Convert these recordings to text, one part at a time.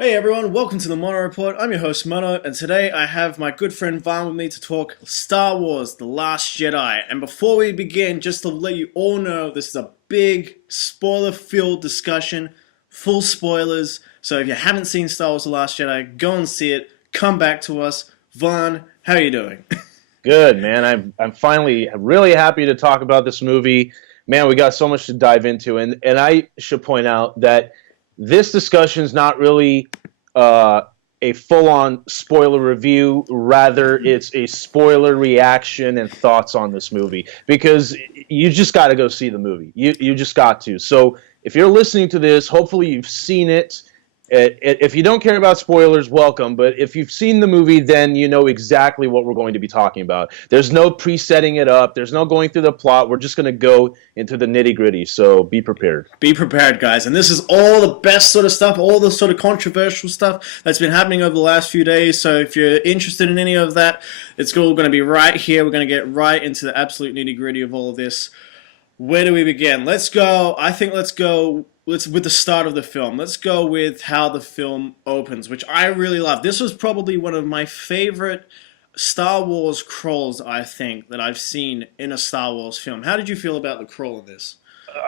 Hey everyone, welcome to the Mono Report. I'm your host Mono, and today I have my good friend Vahn with me to talk Star Wars: The Last Jedi. And before we begin, just to let you all know, this is a big spoiler-filled discussion, full spoilers. So if you haven't seen Star Wars: The Last Jedi, go and see it. Come back to us. Vahn, how are you doing? Good, man. I'm finally really happy to talk about this movie. Man, we got so much to dive into, and I should point out that this discussion is not really a full-on spoiler review. Rather, it's a spoiler reaction and thoughts on this movie because you just got to go see the movie. You just got to. So if you're listening to this, hopefully you've seen it. If you don't care about spoilers, welcome. But if you've seen the movie, then you know exactly what we're going to be talking about. There's no pre-setting it up. There's no going through the plot. We're just going to go into the nitty-gritty. So be prepared. Be prepared, guys. And this is all the best sort of stuff, all the sort of controversial stuff that's been happening over the last few days. So if you're interested in any of that, it's all going to be right here. We're going to get right into the absolute nitty-gritty of all of this. Where do we begin? Let's go with the start of the film. Let's go with how the film opens, which I really love. This was probably one of my favorite Star Wars crawls, I think, that I've seen in a Star Wars film. How did you feel about the crawl in this?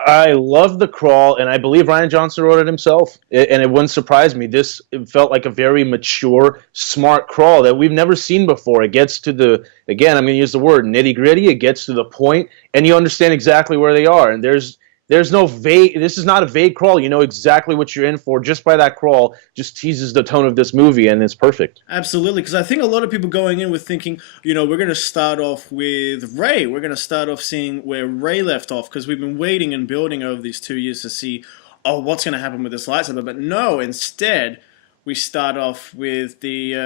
I love the crawl, and I believe Ryan Johnson wrote it himself. And it wouldn't surprise me. It felt like a very mature, smart crawl that we've never seen before. It gets to again, I'm going to use the word nitty-gritty. It gets to the point, and you understand exactly where they are. And there's no vague. This is not a vague crawl. You know exactly what you're in for just by that crawl. Just teases the tone of this movie, and it's perfect. Absolutely, because I think a lot of people going in with thinking, we're going to start off with Rey. We're going to start off seeing where Rey left off, because we've been waiting and building over these 2 years to see, what's going to happen with this lightsaber. But no, instead, we start off with the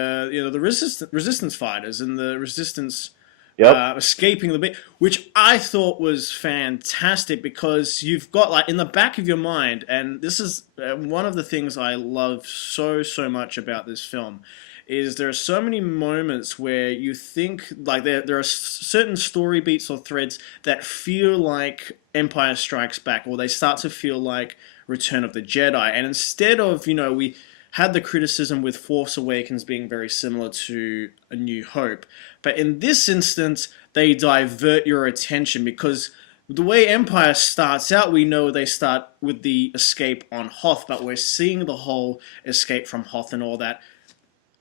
resistance fighters and the resistance. Yep. Escaping the bit, which I thought was fantastic because you've got like in the back of your mind, and this is one of the things I love so much about this film, is there are so many moments where you think like there are certain story beats or threads that feel like Empire Strikes Back, or they start to feel like Return of the Jedi, and instead of we had the criticism with Force Awakens being very similar to A New Hope. But in this instance, they divert your attention because the way Empire starts out, we know they start with the escape on Hoth, but we're seeing the whole escape from Hoth and all that.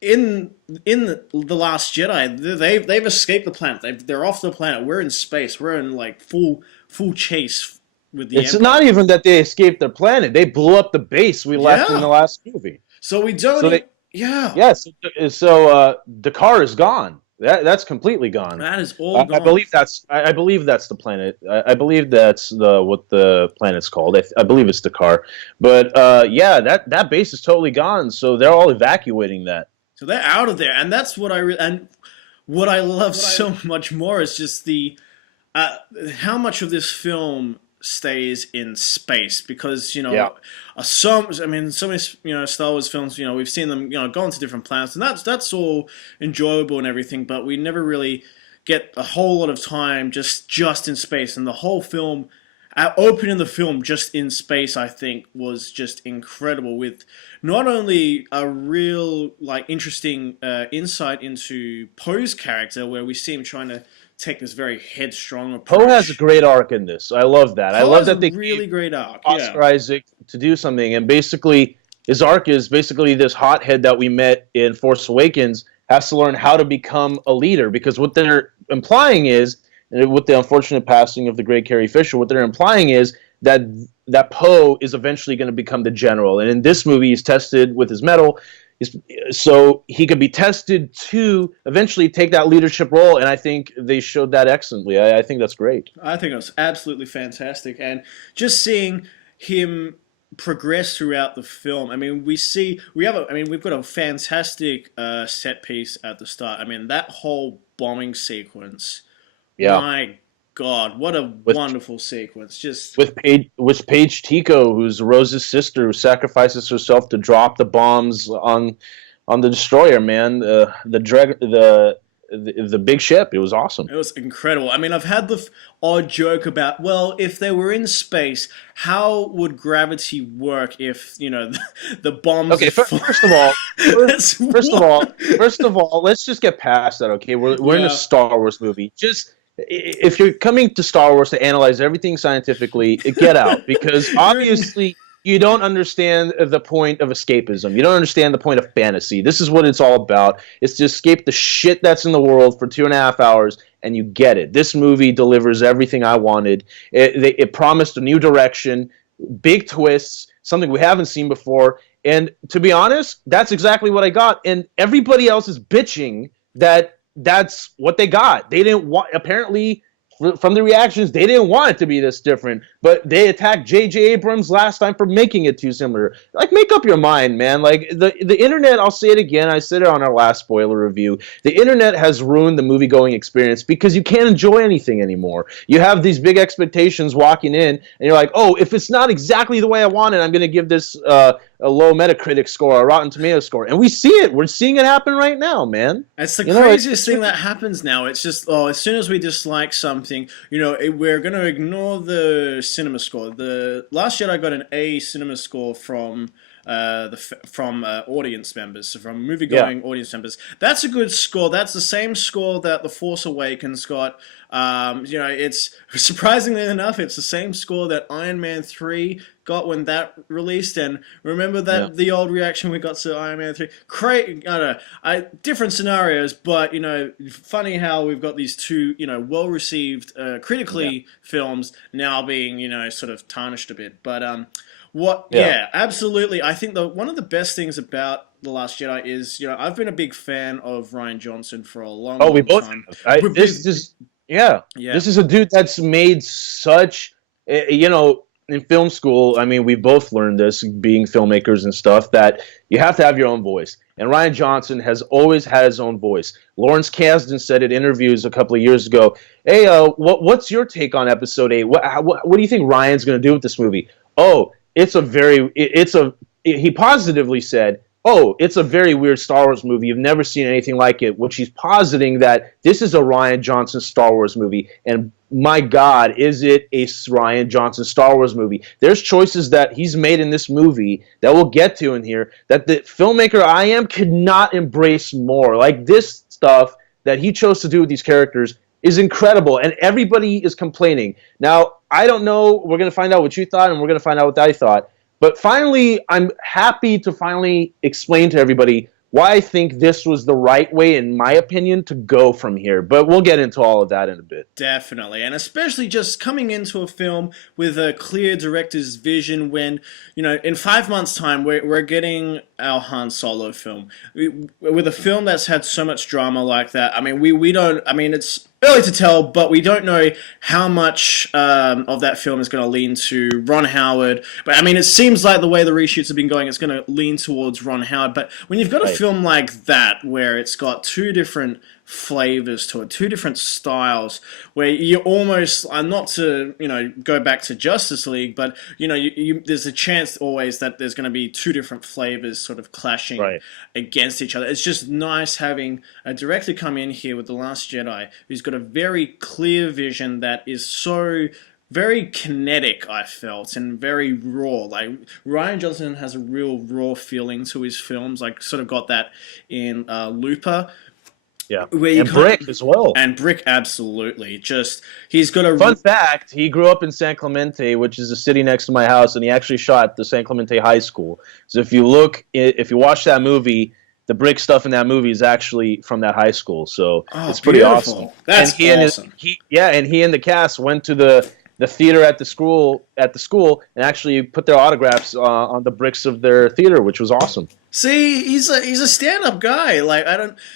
In the Last Jedi, they've escaped the planet. They're off the planet. We're in space. We're in like full chase with the It's Empire. not even that they escaped their planet. They blew up the base we left in the last movie. So we don't. So they, yeah. Yes. So Dakar is gone. That's completely gone. That is all gone. I believe that's the planet. I believe that's what the planet's called. I believe it's Dakar. But yeah, that base is totally gone. So they're all evacuating that. So they're out of there, and that's what what I love so much more is just the how much of this film stays in space, because so many Star Wars films, we've seen them go into different planets, and that's all enjoyable and everything, but we never really get a whole lot of time just in space. And the whole film, opening the film just in space, I think was just incredible, with not only a real interesting insight into Poe's character, where we see him trying to take this very headstrong approach. Poe has a great arc in this. I love that. I love that they really great arc. Oscar Isaac to do something, and basically his arc is basically this hothead that we met in Force Awakens has to learn how to become a leader, because what they're implying is, and with the unfortunate passing of the great Carrie Fisher, what they're implying is that Poe is eventually going to become the general, and in this movie he's tested with his medal. So he could be tested to eventually take that leadership role, and I think they showed that excellently. I think that's great. I think it was absolutely fantastic, and just seeing him progress throughout the film. I mean, we've got a fantastic set piece at the start. I mean, that whole bombing sequence. Yeah. My God, what a wonderful sequence! Just with Paige Tico, who's Rose's sister, who sacrifices herself to drop the bombs on the destroyer. Man, the the big ship. It was awesome. It was incredible. I mean, I've had the odd joke about, well, if they were in space, how would gravity work if, the bombs... Okay, first of all, let's just get past that, okay? We're in a Star Wars movie. Just, if you're coming to Star Wars to analyze everything scientifically, get out. Because obviously... you don't understand the point of escapism. You don't understand the point of fantasy. This is what it's all about. It's to escape the shit that's in the world for 2.5 hours, and you get it. This movie delivers everything I wanted. It promised a new direction, big twists, something we haven't seen before. And to be honest, that's exactly what I got. And everybody else is bitching that that's what they got. They didn't want, apparently... From the reactions, they didn't want it to be this different, but they attacked J.J. Abrams last time for making it too similar. Like, make up your mind, man. Like, the internet, I'll say it again, I said it on our last spoiler review, the internet has ruined the movie-going experience because you can't enjoy anything anymore. You have these big expectations walking in, and you're like, oh, if it's not exactly the way I want it, I'm going to give this a low Metacritic score, a Rotten Tomatoes score. And we see it. We're seeing it happen right now, man. It's the craziest thing that happens now. It's just, as soon as we dislike something, we're going to ignore the cinema score. The Last Jedi got an A cinema score from audience members, so from movie-going audience members. That's a good score. That's the same score that The Force Awakens got. It's surprisingly enough, it's the same score that Iron Man 3 got when that released. And remember that the old reaction we got to Iron Man 3. I don't know. Different scenarios, but funny how we've got these two well-received critically films now being sort of tarnished a bit. But absolutely. I think one of the best things about The Last Jedi is, I've been a big fan of Rian Johnson for a long time. Oh, we both have. This is a dude that's made such, in film school, I mean, we both learned this, being filmmakers and stuff, that you have to have your own voice. And Rian Johnson has always had his own voice. Lawrence Kasdan said in interviews a couple of years ago, hey, what's your take on Episode 8? What do you think Ryan's going to do with this movie? Oh, he positively said, oh, it's a very weird Star Wars movie. You've never seen anything like it, which he's positing that this is a Rian Johnson Star Wars movie. And my God, is it a Rian Johnson Star Wars movie? There's choices that he's made in this movie that we'll get to in here that the filmmaker I am could not embrace more. Like, this stuff that he chose to do with these characters is incredible, and everybody is complaining. Now, I don't know. We're going to find out what you thought, and we're going to find out what I thought. But finally, I'm happy to finally explain to everybody why I think this was the right way, in my opinion, to go from here. But we'll get into all of that in a bit. Definitely, and especially just coming into a film with a clear director's vision when, in 5 months' time, we're getting our Han Solo film. With a film that's had so much drama like that, I mean, we don't, I mean, it's early to tell, but we don't know how much of that film is going to lean to Ron Howard. But I mean, it seems like the way the reshoots have been going, it's going to lean towards Ron Howard. But when you've got a film like that, where it's got two different flavors to it, two different styles, where you almost, not to go back to Justice League, but there's a chance always that there's going to be two different flavors sort of clashing against each other. It's just nice having a director come in here with The Last Jedi who's got a very clear vision that is so very kinetic, I felt, and very raw. Like, Rian Johnson has a real raw feeling to his films. Like, sort of got that in Looper. Yeah, and Brick as well. And Brick, absolutely. Just, he's got a... Fun fact, he grew up in San Clemente, which is a city next to my house, and he actually shot at the San Clemente High School. So if you watch that movie, the Brick stuff in that movie is actually from that high school. So it's pretty awesome. That's awesome. And he and the cast went to the theater at the school and actually put their autographs on the bricks of their theater, which was awesome. See, he's a stand-up guy. Like,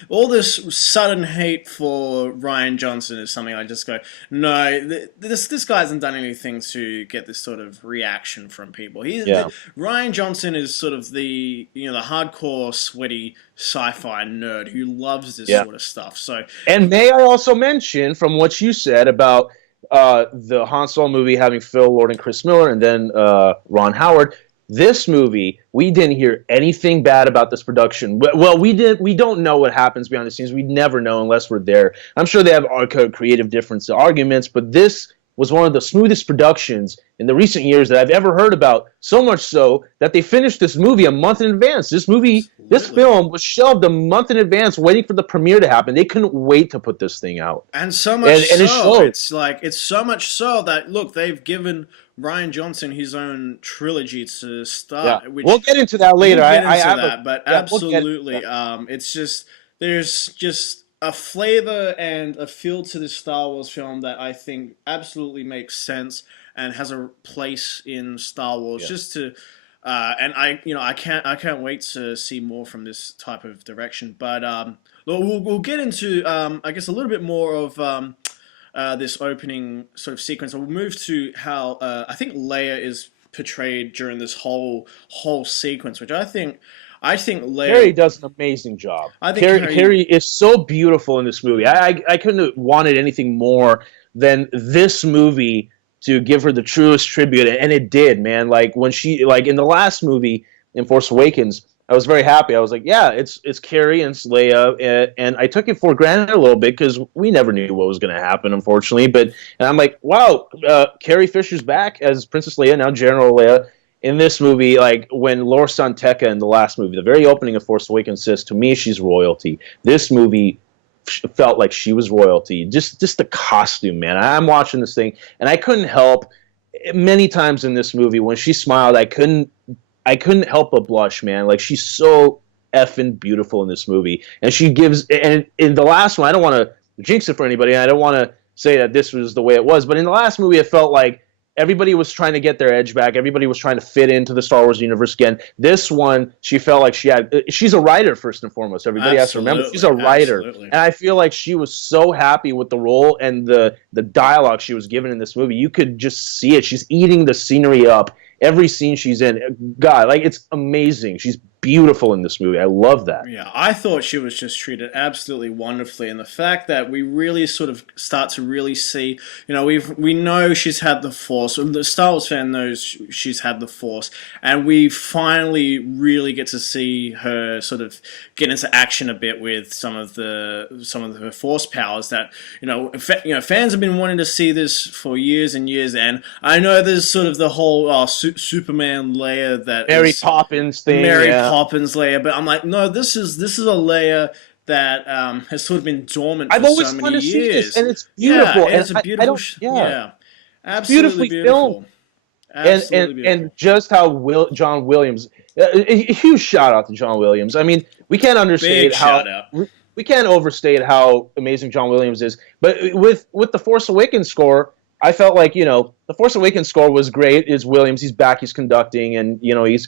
all this sudden hate for Rian Johnson is something I just go, no, this guy hasn't done anything to get this sort of reaction from people. Rian Johnson is sort of the the hardcore, sweaty sci-fi nerd who loves this sort of stuff. So, and may I also mention, from what you said about the Han Solo movie having Phil Lord and Chris Miller, and then Ron Howard, This movie, we didn't hear anything bad about this production. Well, we did. We don't know what happens behind the scenes. We never know unless we're there. I'm sure they have creative difference arguments, but this was one of the smoothest productions in the recent years that I've ever heard about. So much so that they finished this movie a month in advance. This film was shelved a month in advance, waiting for the premiere to happen. They couldn't wait to put this thing out. And so much it's so much so that, look, they've given Rian Johnson his own trilogy to start. Yeah. Which we'll get into that later. Absolutely. It's just, there's just a flavor and a feel to this Star Wars film that I think absolutely makes sense and has a place in Star Wars. Yeah. Just to, and I can't wait to see more from this type of direction. But we'll get into I guess a little bit more of this opening sort of sequence. We'll move to how I think Leia is portrayed during this whole sequence, which I think Leia... Carrie does an amazing job. I think Carrie is so beautiful in this movie. I couldn't have wanted anything more than this movie to give her the truest tribute, and it did, man. Like when she, like in the last movie, in Force Awakens, I was very happy. I was like, yeah, it's Carrie and it's Leia, and I took it for granted a little bit because we never knew what was going to happen, unfortunately. And I'm like, wow, Carrie Fisher's back as Princess Leia, now General Leia. In this movie, like when Lor San Tekka in the last movie, the very opening of Force Awakens says, to me, she's royalty. This movie felt like she was royalty. Just the costume, man. I'm watching this thing, and I couldn't help, many times in this movie, when she smiled, I couldn't help but blush, man. Like, she's so effing beautiful in this movie. And she gives, and in the last one, I don't want to jinx it for anybody, and I don't want to say that this was the way it was, but in the last movie, it felt like everybody was trying to get their edge back. Everybody was trying to fit into the Star Wars universe again. This one, she felt like she's a writer first and foremost. Everybody has to remember she's a writer. Absolutely. And I feel like she was so happy with the role and the dialogue she was given in this movie. You could just see it. She's eating the scenery up. Every scene she's in, God, like, it's amazing. She's beautiful in this movie. I love that. Yeah, I thought she was just treated absolutely wonderfully, and the fact that we really sort of start to really see, we know she's had the Force. The Star Wars fan knows she's had the Force, and we finally really get to see her sort of get into action a bit with some of her Force powers that fans have been wanting to see this for years and years. And I know there's sort of the whole Superman Leia that Mary Poppins thing, Poppins Leia, but I'm like, no, this is a Leia that has sort of been dormant for so many years. See this, and it's beautiful. Yeah, it's a beautiful, absolutely beautiful. And just how John Williams, a huge shout out to John Williams. I mean, we can't understate we can't overstate how amazing John Williams is. But with the Force Awakens score, I felt like, the Force Awakens score was great. It's Williams. He's back. He's conducting, and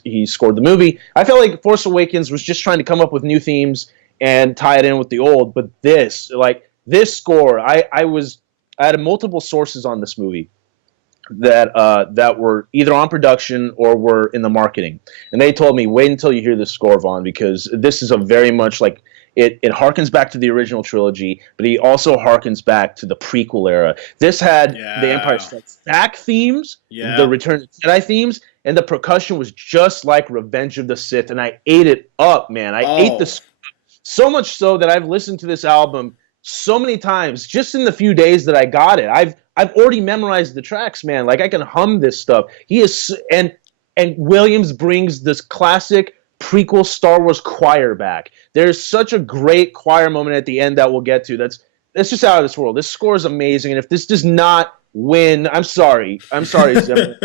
he scored the movie. I felt like Force Awakens was just trying to come up with new themes and tie it in with the old. But this score, I had multiple sources on this movie that were either on production or were in the marketing, and they told me, wait until you hear this score, Vaughn, because this is a very much like. It harkens back to the original trilogy, but he also harkens back to the prequel era. This had the Empire Strikes Back themes, the Return of the Jedi themes, and the percussion was just like Revenge of the Sith, and I ate it up, man. I ate this so much so that I've listened to this album so many times just in the few days that I got it. I've already memorized the tracks, man. Like, I can hum this stuff. He is, and Williams brings this classic prequel Star Wars choir back. There's such a great choir moment at the end that we'll get to. That's just out of this world. This score is amazing, and if this does not win, I'm sorry, Zimmer.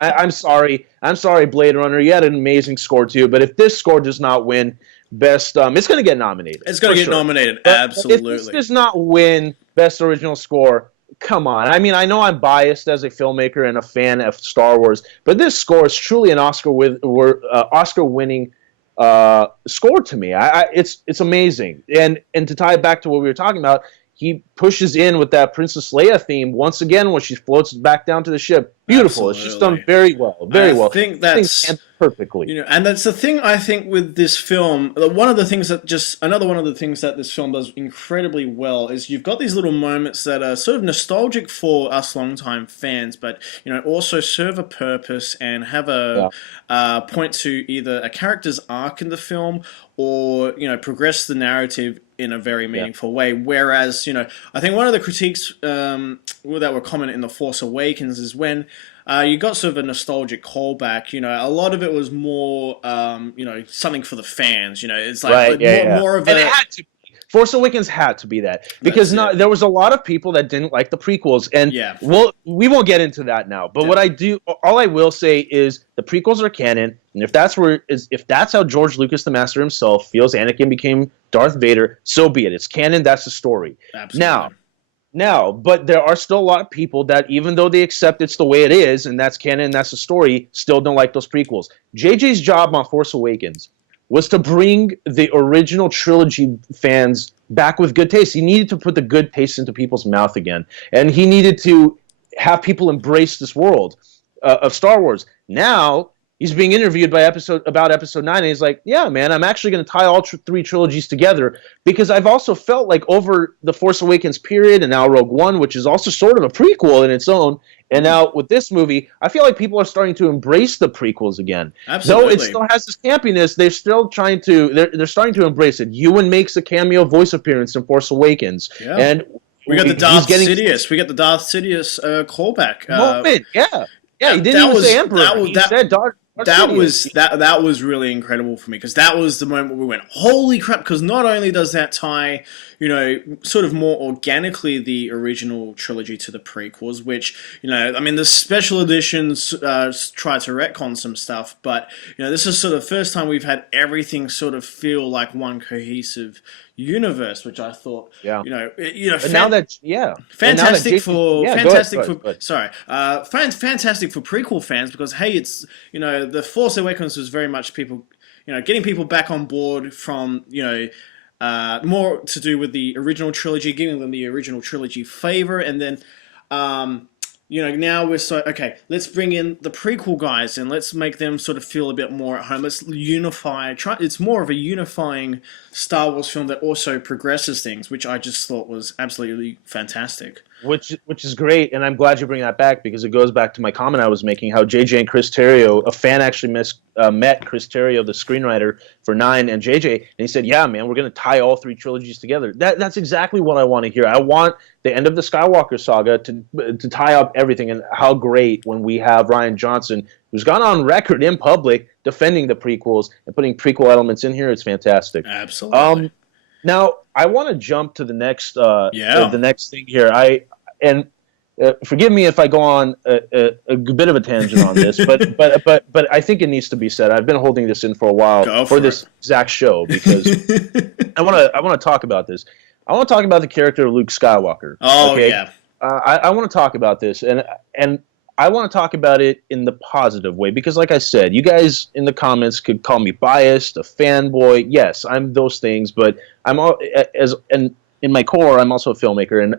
I'm sorry, Blade Runner. You had an amazing score too, but if this score does not win best, it's going to get nominated. It's going to get nominated, absolutely. If this does not win best original score, come on. I mean, I know I'm biased as a filmmaker and a fan of Star Wars, but this score is truly an Oscar-winning score to me. It's amazing. And to tie it back to what we were talking about, he pushes in with that Princess Leia theme once again when she floats back down to the ship. Beautiful. Absolutely. It's just done very well. Very well. I think that's perfectly. And that's the thing I think with this film. One of the things that another one of the things that this film does incredibly well is you've got these little moments that are sort of nostalgic for us longtime fans, but also serve a purpose and have a point to either a character's arc in the film or progress the narrative in a very meaningful way. Whereas I think one of the critiques that were common in The Force Awakens is when you got sort of a nostalgic callback. A lot of it was more, something for the fans. It's like more of and it had to. Force Awakens had to be that because there was a lot of people that didn't like the prequels, and we won't get into that now. But all I will say is the prequels are canon, and if that's how George Lucas, the master himself, feels Anakin became Darth Vader, so be it. It's canon. That's the story. Absolutely. Now, but there are still a lot of people that, even though they accept it's the way it is, and that's canon, and that's the story, still don't like those prequels. JJ's job on Force Awakens was to bring the original trilogy fans back with good taste. He needed to put the good taste into people's mouth again, and he needed to have people embrace this world of Star Wars. Now he's being interviewed about episode 9, and he's like, yeah, man, I'm actually going to tie all three trilogies together, because I've also felt like over the Force Awakens period, and now Rogue One, which is also sort of a prequel in its own, and now with this movie, I feel like people are starting to embrace the prequels again. Absolutely. Though it still has this campiness, they're still trying to, they're starting to embrace it. Ewan makes a cameo voice appearance in Force Awakens. Yeah. And we got the Darth Sidious. We got the Darth Sidious callback. Moment, yeah. Yeah, he didn't even say Emperor. He said Darth that was really incredible for me, because that was the moment where we went, holy crap, because not only does that tie sort of more organically the original trilogy to the prequels, which I mean, the special editions try to retcon some stuff, but this is sort of the first time we've had everything sort of feel like one cohesive universe, which I thought, fantastic for prequel fans, because hey, it's the Force Awakens was very much people, getting people back on board from more to do with the original trilogy, giving them the original trilogy favor, and then now we're okay, let's bring in the prequel guys and let's make them sort of feel a bit more at home. Let's unify. It's more of a unifying Star Wars film that also progresses things, which I just thought was absolutely fantastic. Which is great, and I'm glad you bring that back, because it goes back to my comment I was making, how JJ and Chris Terrio, a fan actually met Chris Terrio, the screenwriter for 9, and JJ, and he said, yeah, man, we're going to tie all three trilogies together. That's exactly what I want to hear. I want the end of the Skywalker saga to tie up everything, and how great when we have Rian Johnson, who's gone on record in public defending the prequels and putting prequel elements in here. It's fantastic. Absolutely. Now, I want to jump to the next the next thing here. Forgive me if I go on a bit of a tangent on this, but I think it needs to be said. I've been holding this in for a while for this exact show, because I want to talk about this. I want to talk about the character of Luke Skywalker. Oh, okay? Yeah. I want to talk about this, and I want to talk about it in the positive way, because, like I said, you guys in the comments could call me biased, a fanboy. Yes, I'm those things, but in my core, I'm also a filmmaker, and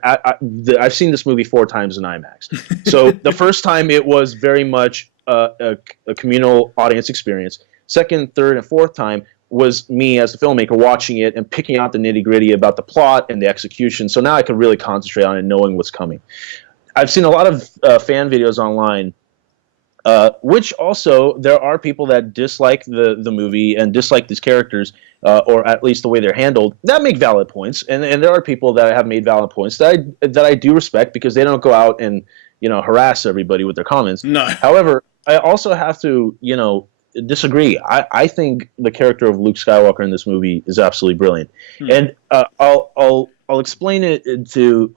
I've seen this movie 4 times in IMAX. So the first time, it was very much a communal audience experience. Second, third, and fourth time was me as a filmmaker watching it and picking out the nitty-gritty about the plot and the execution. So now I can really concentrate on it, knowing what's coming. I've seen a lot of fan videos online, which also there are people that dislike the movie and dislike these characters, or at least the way they're handled, that make valid points. And there are people that have made valid points that I do respect, because they don't go out and harass everybody with their comments. No. However, I also have to disagree. I think the character of Luke Skywalker in this movie is absolutely brilliant, and I'll explain it to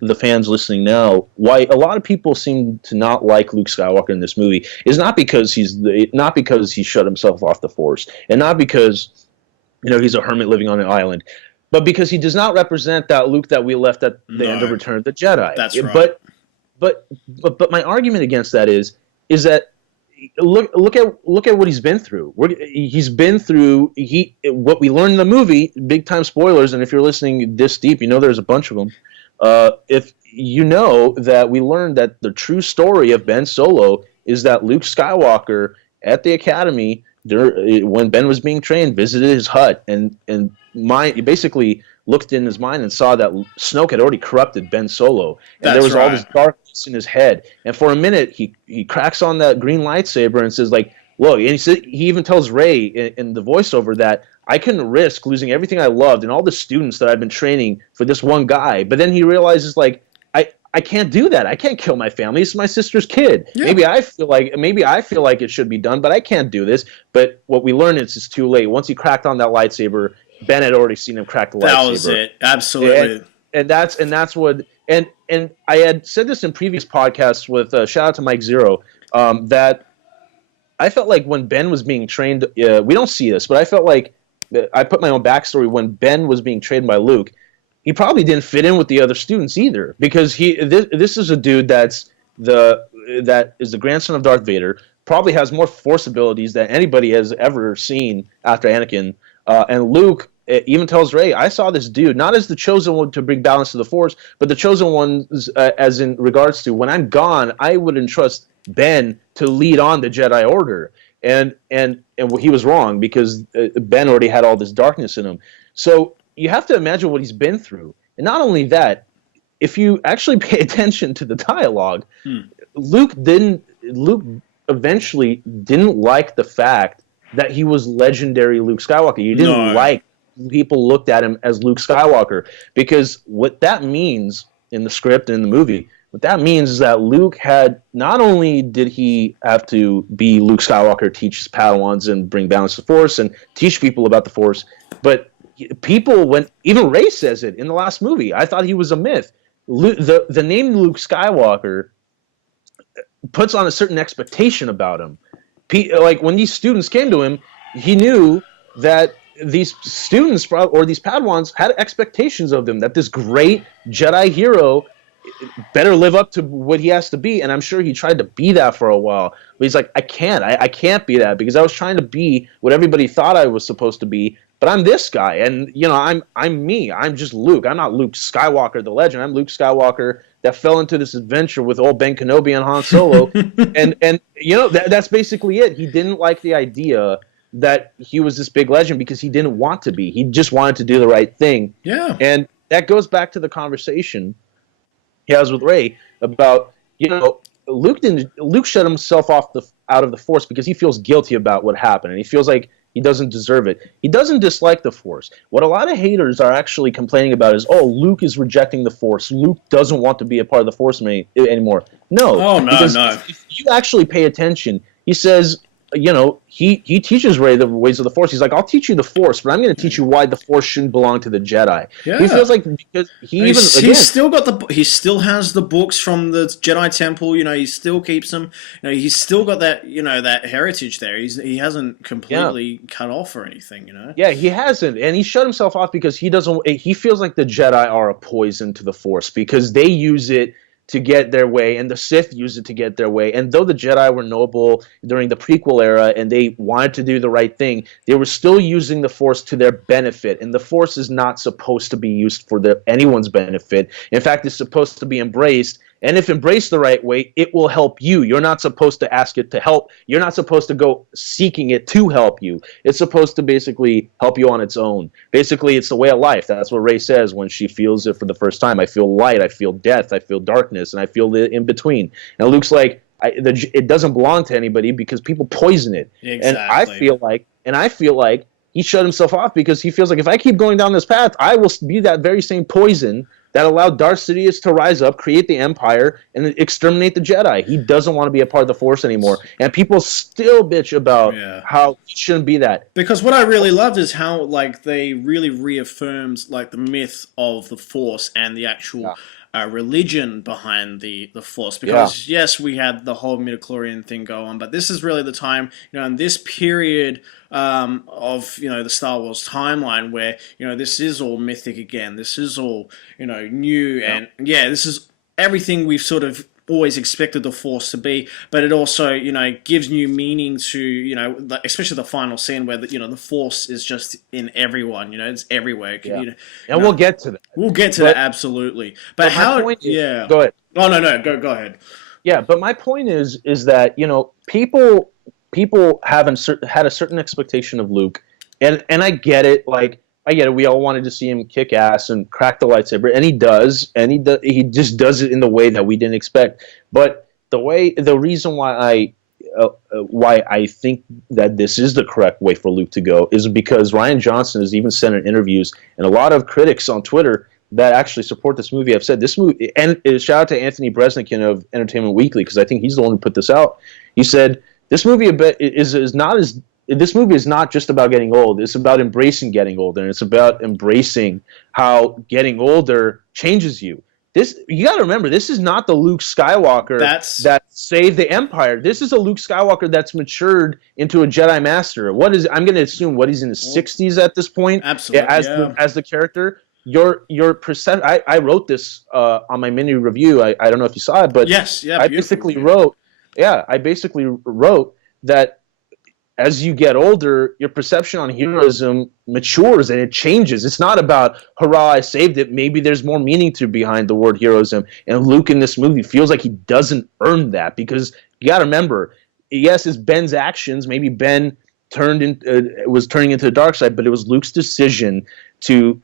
the fans listening now. Why a lot of people seem to not like Luke Skywalker in this movie is not because he shut himself off the Force, and not because he's a hermit living on an island, but because he does not represent that Luke that we left at the end of Return of the Jedi. That's right. But my argument against that is that look at what he's been through. He's been through what we learned in the movie. Big time spoilers, and if you're listening this deep, there's a bunch of them. If that we learned that the true story of Ben Solo is that Luke Skywalker at the academy when Ben was being trained, visited his hut and he basically looked in his mind and saw that Snoke had already corrupted Ben Solo, and there was all this darkness in his head. And for a minute, he cracks on that green lightsaber and says like, "Look," and he even tells Rey in the voiceover that I couldn't risk losing everything I loved and all the students that I've been training for this one guy. But then he realizes like, I can't do that. I can't kill my family. It's my sister's kid. Yeah. Maybe I feel like it should be done, but I can't do this. But what we learn is it's too late. Once he cracked on that lightsaber, Ben had already seen him crack the lightsaber. That was it. Absolutely. And that's what and I had said this in previous podcasts with shout out to Mike Zero, that I felt like when Ben was being trained, we don't see this, but I felt like I put my own backstory when Ben was being trained by Luke. He probably didn't fit in with the other students either, because this is a dude that is the grandson of Darth Vader, probably has more Force abilities than anybody has ever seen after Anakin. And Luke even tells Rey, I saw this dude, not as the chosen one to bring balance to the Force, but the chosen ones as in regards to when I'm gone, I would entrust Ben to lead on the Jedi Order. And he was wrong, because Ben already had all this darkness in him. So you have to imagine what he's been through. And not only that, if you actually pay attention to the dialogue, Luke eventually didn't like the fact that he was legendary Luke Skywalker. He didn't like people looked at him as Luke Skywalker, because what that means in the script and in the movie, what that means is that Luke had, not only did he have to be Luke Skywalker, teach his Padawans and bring balance to the Force and teach people about the Force, but people, even Rey says it in the last movie, I thought he was a myth. The name Luke Skywalker puts on a certain expectation about him. Like when these students came to him, he knew that these students or these Padawans had expectations of them, that this great Jedi hero better live up to what he has to be. And I'm sure he tried to be that for a while, but he's like, I can't be that, because I was trying to be what everybody thought I was supposed to be, but I'm this guy, and I'm me. I'm just Luke. I'm not Luke Skywalker, the legend. I'm Luke Skywalker that fell into this adventure with old Ben Kenobi and Han Solo, and that's basically it. He didn't like the idea that he was this big legend because he didn't want to be. He just wanted to do the right thing. Yeah, and that goes back to the conversation he has with Rey about Luke shut himself off out of the Force because he feels guilty about what happened, and he feels like he doesn't deserve it. He doesn't dislike the Force. What a lot of haters are actually complaining about is, Luke is rejecting the Force. Luke doesn't want to be a part of the Force anymore. No. Because if you actually pay attention, he says, he teaches Rey the ways of the Force. He's like, I'll teach you the Force, but I'm going to teach you why the Force shouldn't belong to the Jedi. Yeah. He feels like, because he still has the books from the Jedi Temple. He still keeps them. He's still got that that heritage there. He hasn't completely cut off or anything. Yeah, he hasn't, and he shut himself off because he doesn't. He feels like the Jedi are a poison to the Force because they use it to get their way, and the Sith use it to get their way. And though the Jedi were noble during the prequel era and they wanted to do the right thing, they were still using the Force to their benefit. And the Force is not supposed to be used for anyone's benefit. In fact, it's supposed to be embraced. And if embraced the right way, it will help you. You're not supposed to ask it to help. You're not supposed to go seeking it to help you. It's supposed to basically help you on its own. Basically, it's the way of life. That's what Rey says when she feels it for the first time. I feel light, I feel death, I feel darkness, and I feel the in-between. And Luke's like, it doesn't belong to anybody because people poison it. Exactly. And I feel like he shut himself off because he feels like if I keep going down this path, I will be that very same poison that allowed Darth Sidious to rise up, create the Empire, and exterminate the Jedi. He doesn't want to be a part of the Force anymore. And people still bitch about how it shouldn't be that. Because what I really loved is how they really reaffirms the myth of the Force and the actual religion behind the Force. Because yes, we had the whole midichlorian thing go on, but this is really the time, in this period of the Star Wars timeline where this is all mythic again. This is all new, and this is everything we've sort of always expected the Force to be. But it also gives new meaning to especially the final scene where the Force is just in everyone. It's everywhere. And we'll get to that. We'll get to that absolutely. But how? Go ahead. Oh no, go ahead. Yeah, but my point is that people people haven't had a certain expectation of Luke, and I get it. Like I get it. We all wanted to see him kick ass and crack the lightsaber, and he does, and he just does it in the way that we didn't expect. But the reason why I think that this is the correct way for Luke to go is because Rian Johnson has even said in interviews, and a lot of critics on Twitter that actually support this movie have said this movie, and shout out to Anthony Bresnikan of Entertainment Weekly, because I think he's the one who put this out. He said this movie is not just about getting old. It's about embracing getting older, and it's about embracing how getting older changes you. You got to remember, this is not the Luke Skywalker that saved the Empire. This is a Luke Skywalker that's matured into a Jedi Master. I'm going to assume he's in his 60s at this point. Absolutely, as the character. Your percent. I wrote this on my mini review. I don't know if you saw it, but yes, yeah, I basically wrote that as you get older, your perception on heroism matures and it changes. It's not about, hurrah, I saved it. Maybe there's more meaning behind the word heroism. And Luke in this movie feels like he doesn't earn that, because you got to remember, yes, it's Ben's actions. Maybe Ben was turning into the dark side, but it was Luke's decision to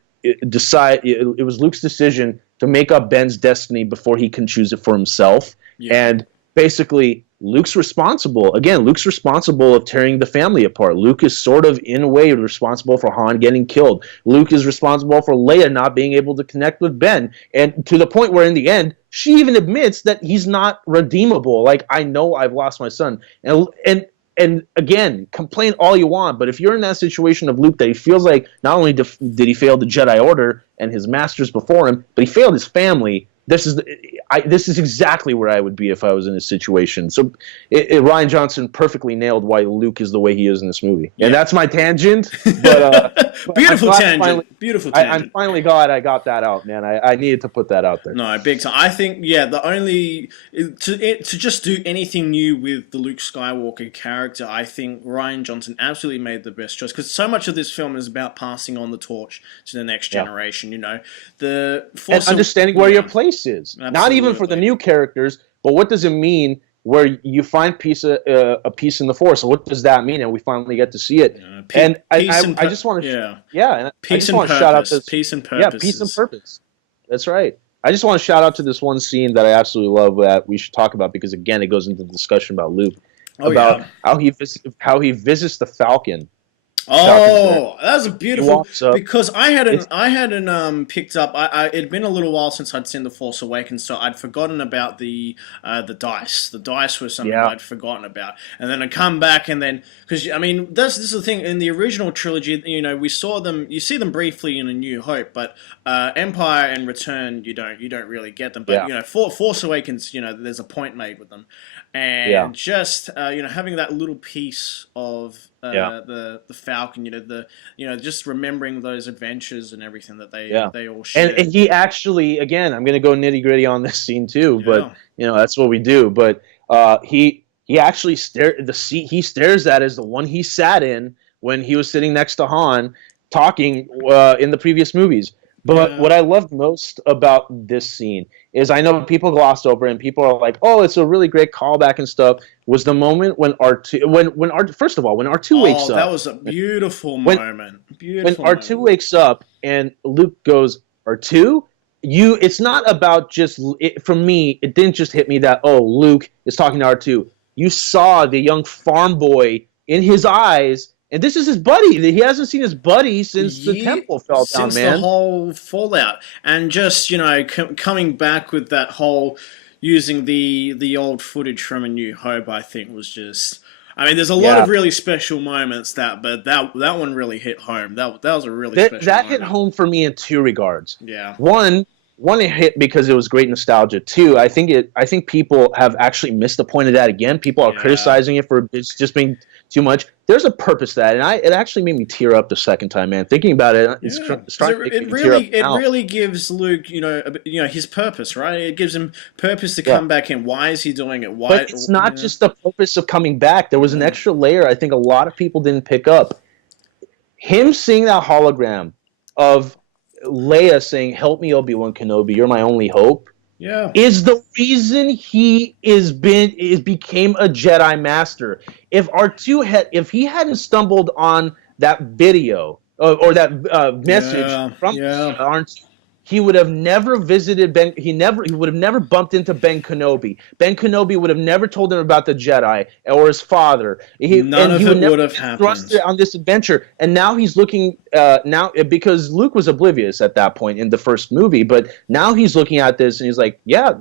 decide. It was Luke's decision to make up Ben's destiny before he can choose it for himself. Yeah. And basically, Luke's responsible of tearing the family apart. Luke is sort of, in a way, responsible for Han getting killed. Luke is responsible for Leia not being able to connect with Ben. And to the point where, in the end, she even admits that he's not redeemable. Like, I know I've lost my son. And again, complain all you want, but if you're in that situation of Luke, that he feels like not only did he fail the Jedi Order and his masters before him, but he failed his family. This is exactly where I would be if I was in this situation. So Rian Johnson perfectly nailed why Luke is the way he is in this movie. And that's my tangent. But, Beautiful tangent. Beautiful tangent. I'm finally glad I got that out, man. I needed to put that out there. No, big time. I think, the only... To just do anything new with the Luke Skywalker character, I think Rian Johnson absolutely made the best choice. Because so much of this film is about passing on the torch to the next generation, The Force and understanding where your place is. Absolutely. Not even for the new characters, but what does it mean where you find a piece in the Force? So what does that mean? And we finally get to see it. I just want to shout out to peace and purpose. Yeah, peace and purpose. That's right. I just want to shout out to this one scene that I absolutely love that we should talk about, because again, it goes into the discussion about Luke, how he visits the Falcon. Oh, that was a beautiful, because I hadn't picked up. It'd been a little while since I'd seen The Force Awakens, so I'd forgotten about the dice. The dice was something I'd forgotten about, and then I come back, and then because this is the thing in the original trilogy. We saw them. You see them briefly in A New Hope, but Empire and Return, you don't really get them. But Force Awakens, there's a point made with them, and just having that little piece of the Falcon, just remembering those adventures and everything that they all share. And he actually, again, I'm going to go nitty gritty on this scene too, but that's what we do. But he actually he stares at is the one he sat in when he was sitting next to Han talking in the previous movies. But what I loved most about this scene is, I know people glossed over and people are like, "Oh, it's a really great callback and stuff." Was the moment when first of all, when R2 wakes up. That was a beautiful moment. When R2 wakes up and Luke goes, "R2?" It's not about just for me. It didn't just hit me that Luke is talking to R2. You saw the young farm boy in his eyes. And this is his buddy. He hasn't seen his buddy since the temple fell down, man. Since the whole fallout. And just, coming back with that whole, using the old footage from A New Hope, I think was just... there's a lot of really special moments, but that one really hit home. That was a really special moment. That hit home for me in two regards. Yeah. One, it hit because it was great nostalgia. Two, I think people have actually missed the point of that again. People are criticizing it for just being too much. There's a purpose to that, and it actually made me tear up the second time, man. Thinking about it, it really gives Luke, his purpose, right? It gives him purpose to come back in. Why is he doing it? Why? But it's not just the purpose of coming back. There was an extra layer I think a lot of people didn't pick up. Him seeing that hologram of Leia saying, "Help me, Obi-Wan Kenobi, you're my only hope." Yeah. is the reason he became a Jedi Master. If he hadn't stumbled on that video or that message Yeah. from Yeah. R2, he would have never visited Ben. He would have never bumped into Ben Kenobi. Ben Kenobi would have never told him about the Jedi or his father. None He of would it never would have been thrusted happened. on this adventure. And now he's looking now because Luke was oblivious at that point in the first movie, but now he's looking at this and he's like, yeah.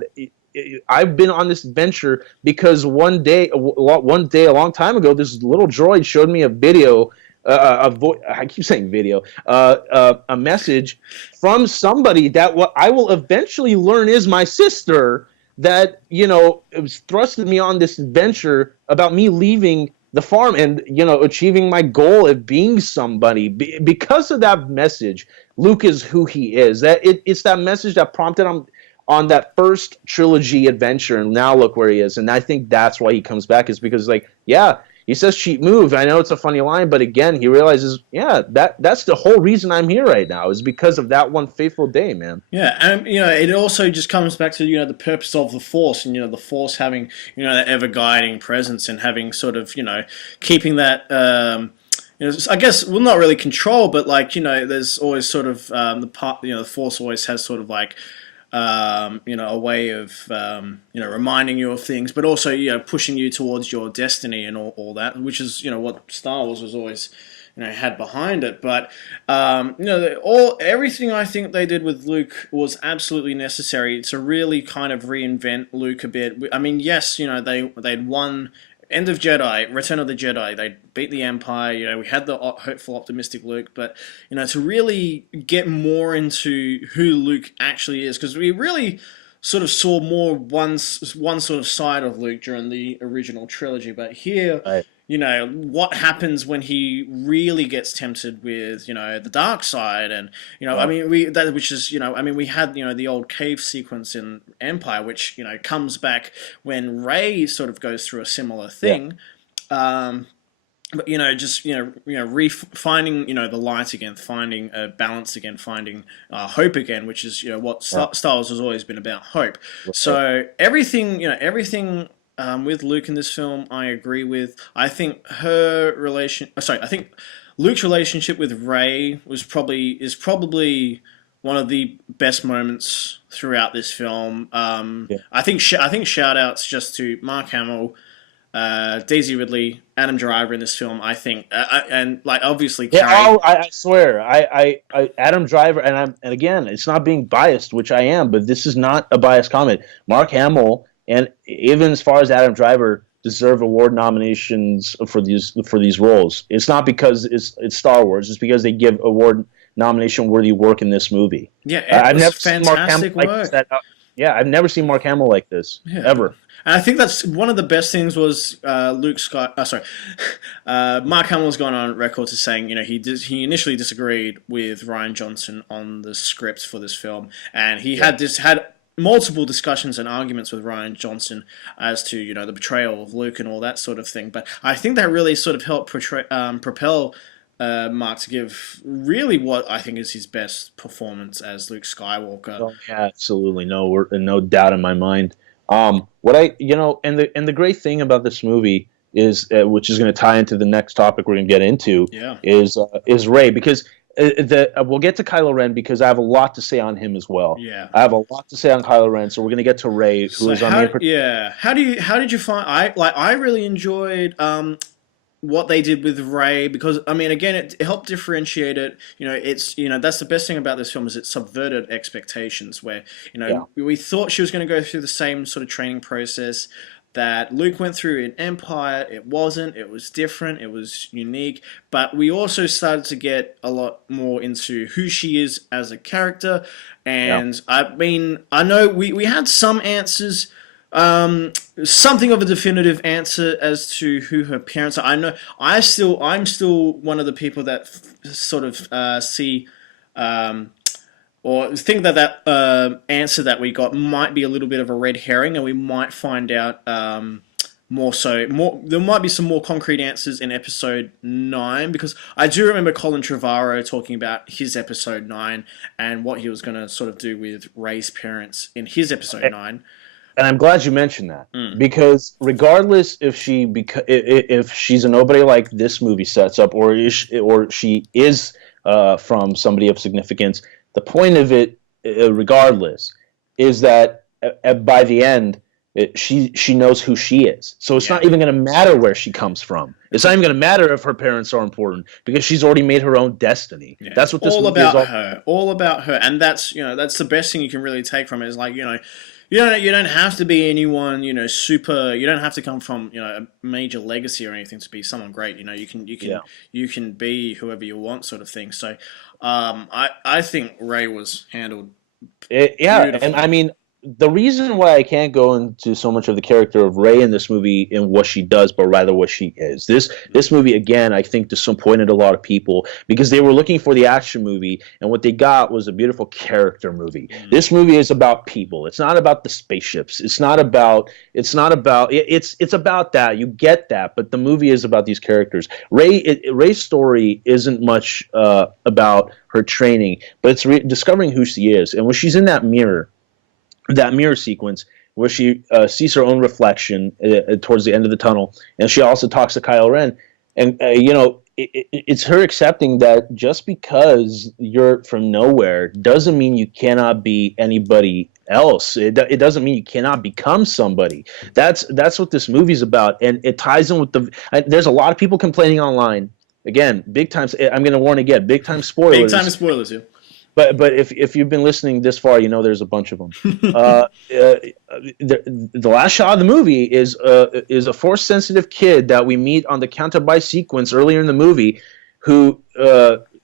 I've been on this adventure because one day, a long time ago, this little droid showed me a video, I keep saying video, a message from somebody that what I will eventually learn is my sister. That it was thrusted me on this adventure about me leaving the farm and achieving my goal of being somebody. Because of that message, Luke is who he is. It's that message that prompted him on that first trilogy adventure, and now look where he is. And I think that's why he comes back, is because, like, yeah, he says cheap move. I know it's a funny line, but again, he realizes, yeah, that's the whole reason I'm here right now, is because of that one fateful day, man. Yeah, and it also just comes back to the purpose of the Force, and the Force having that ever guiding presence, and having sort of keeping that I guess, well, not really control, but like there's always sort of the part the Force always has sort of like a way of reminding you of things, but also pushing you towards your destiny and all that, which is what Star Wars was always had behind it. But everything I think they did with Luke was absolutely necessary to really kind of reinvent Luke a bit. I mean, yes, they'd won. End of Jedi, Return of the Jedi. They beat the Empire. We had the hopeful, optimistic Luke, but to really get more into who Luke actually is, because we really sort of saw more one sort of side of Luke during the original trilogy. But here, Right. what happens when he really gets tempted with the dark side, and I Yeah. mean which is I mean, we had the old cave sequence in Empire, which comes back when Rey sort of goes through a similar Yeah. thing. But just finding the light again, finding a balance again, finding hope again, which is what Yeah. Star Wars has always been about, hope. Right. So everything with Luke in this film, I agree with. I think I think Luke's relationship with Rey is probably one of the best moments throughout this film. Yeah. I think shout outs just to Mark Hamill, Daisy Ridley, Adam Driver in this film. I think, and like obviously Yeah, Carrie. I swear, Adam Driver, and again, it's not being biased, which I am, but this is not a biased comment. Mark Hamill, and even as far as Adam Driver, deserve award nominations for these roles. It's not because it's Star Wars; it's because they give award nomination worthy work in this movie. Yeah, it I've was never seen Mark Hamill fantastic like this. work. Yeah, I've never seen Mark Hamill like this Yeah. ever. And I think that's one of the best things was Luke Scott. Sorry, Mark Hamill's gone on record to saying he initially disagreed with Rian Johnson on the script for this film, and he had multiple discussions and arguments with Rian Johnson as to the betrayal of Luke and all that sort of thing. But I think that really sort of helped propel Mark to give really what I think is his best performance as Luke Skywalker. Oh, yeah, absolutely, no doubt in my mind. What and the great thing about this movie is, which is going to tie into the next topic we're going to get into, Yeah. is Rey, because we'll get to Kylo Ren because I have a lot to say on him as well. Yeah. I have a lot to say on Kylo Ren, so we're going to get to Rey, who So is our main. how did you find I really enjoyed what they did with Rey, because I mean, again, it helped differentiate it. It's that's the best thing about this film, is it subverted expectations. Where we thought she was going to go through the same sort of training process that Luke went through in Empire. It wasn't. It was different. It was unique. But we also started to get a lot more into who she is as a character. And I mean, I know we had some answers, something of a definitive answer as to who her parents are. I know I'm still one of the people that sort of see or think that answer that we got might be a little bit of a red herring, and we might find out there might be some more concrete answers in episode 9, because I do remember Colin Trevorrow talking about his episode 9 and what he was going to sort of do with Rey's parents in his episode 9. And I'm glad you mentioned that, because regardless if if she's a nobody like this movie sets up, or she is from somebody of significance, the point of it, regardless, is that by the end, she knows who she is. So it's not even going to matter where she comes from. It's not even going to matter if her parents are important, because she's already made her own destiny. Yeah. That's what this movie is all about her, and that's that's the best thing you can really take from it. Is like you don't have to be anyone super. You don't have to come from a major legacy or anything to be someone great. You can be whoever you want, sort of thing. So I think Rey was handled. And I mean, the reason why I can't go into so much of the character of Rey in this movie and what she does, but rather what she is. This movie, again, I think disappointed a lot of people because they were looking for the action movie, and what they got was a beautiful character movie. This movie is about people. It's not about the spaceships. It's about that. You get that, but the movie is about these characters. Rey's story isn't much about her training, but it's discovering who she is. And when she's in that mirror sequence where she sees her own reflection towards the end of the tunnel, and she also talks to Kylo Ren, and it's her accepting that just because you're from nowhere doesn't mean you cannot be anybody else. It doesn't mean you cannot become somebody. That's what this movie's about, and it ties in with there's a lot of people complaining online. Again, big time. I'm going to warn again. Big time spoilers. Big time spoilers. Yeah. But if you've been listening this far, there's a bunch of them. The last shot of the movie is a force sensitive kid that we meet on the counter-by sequence earlier in the movie, who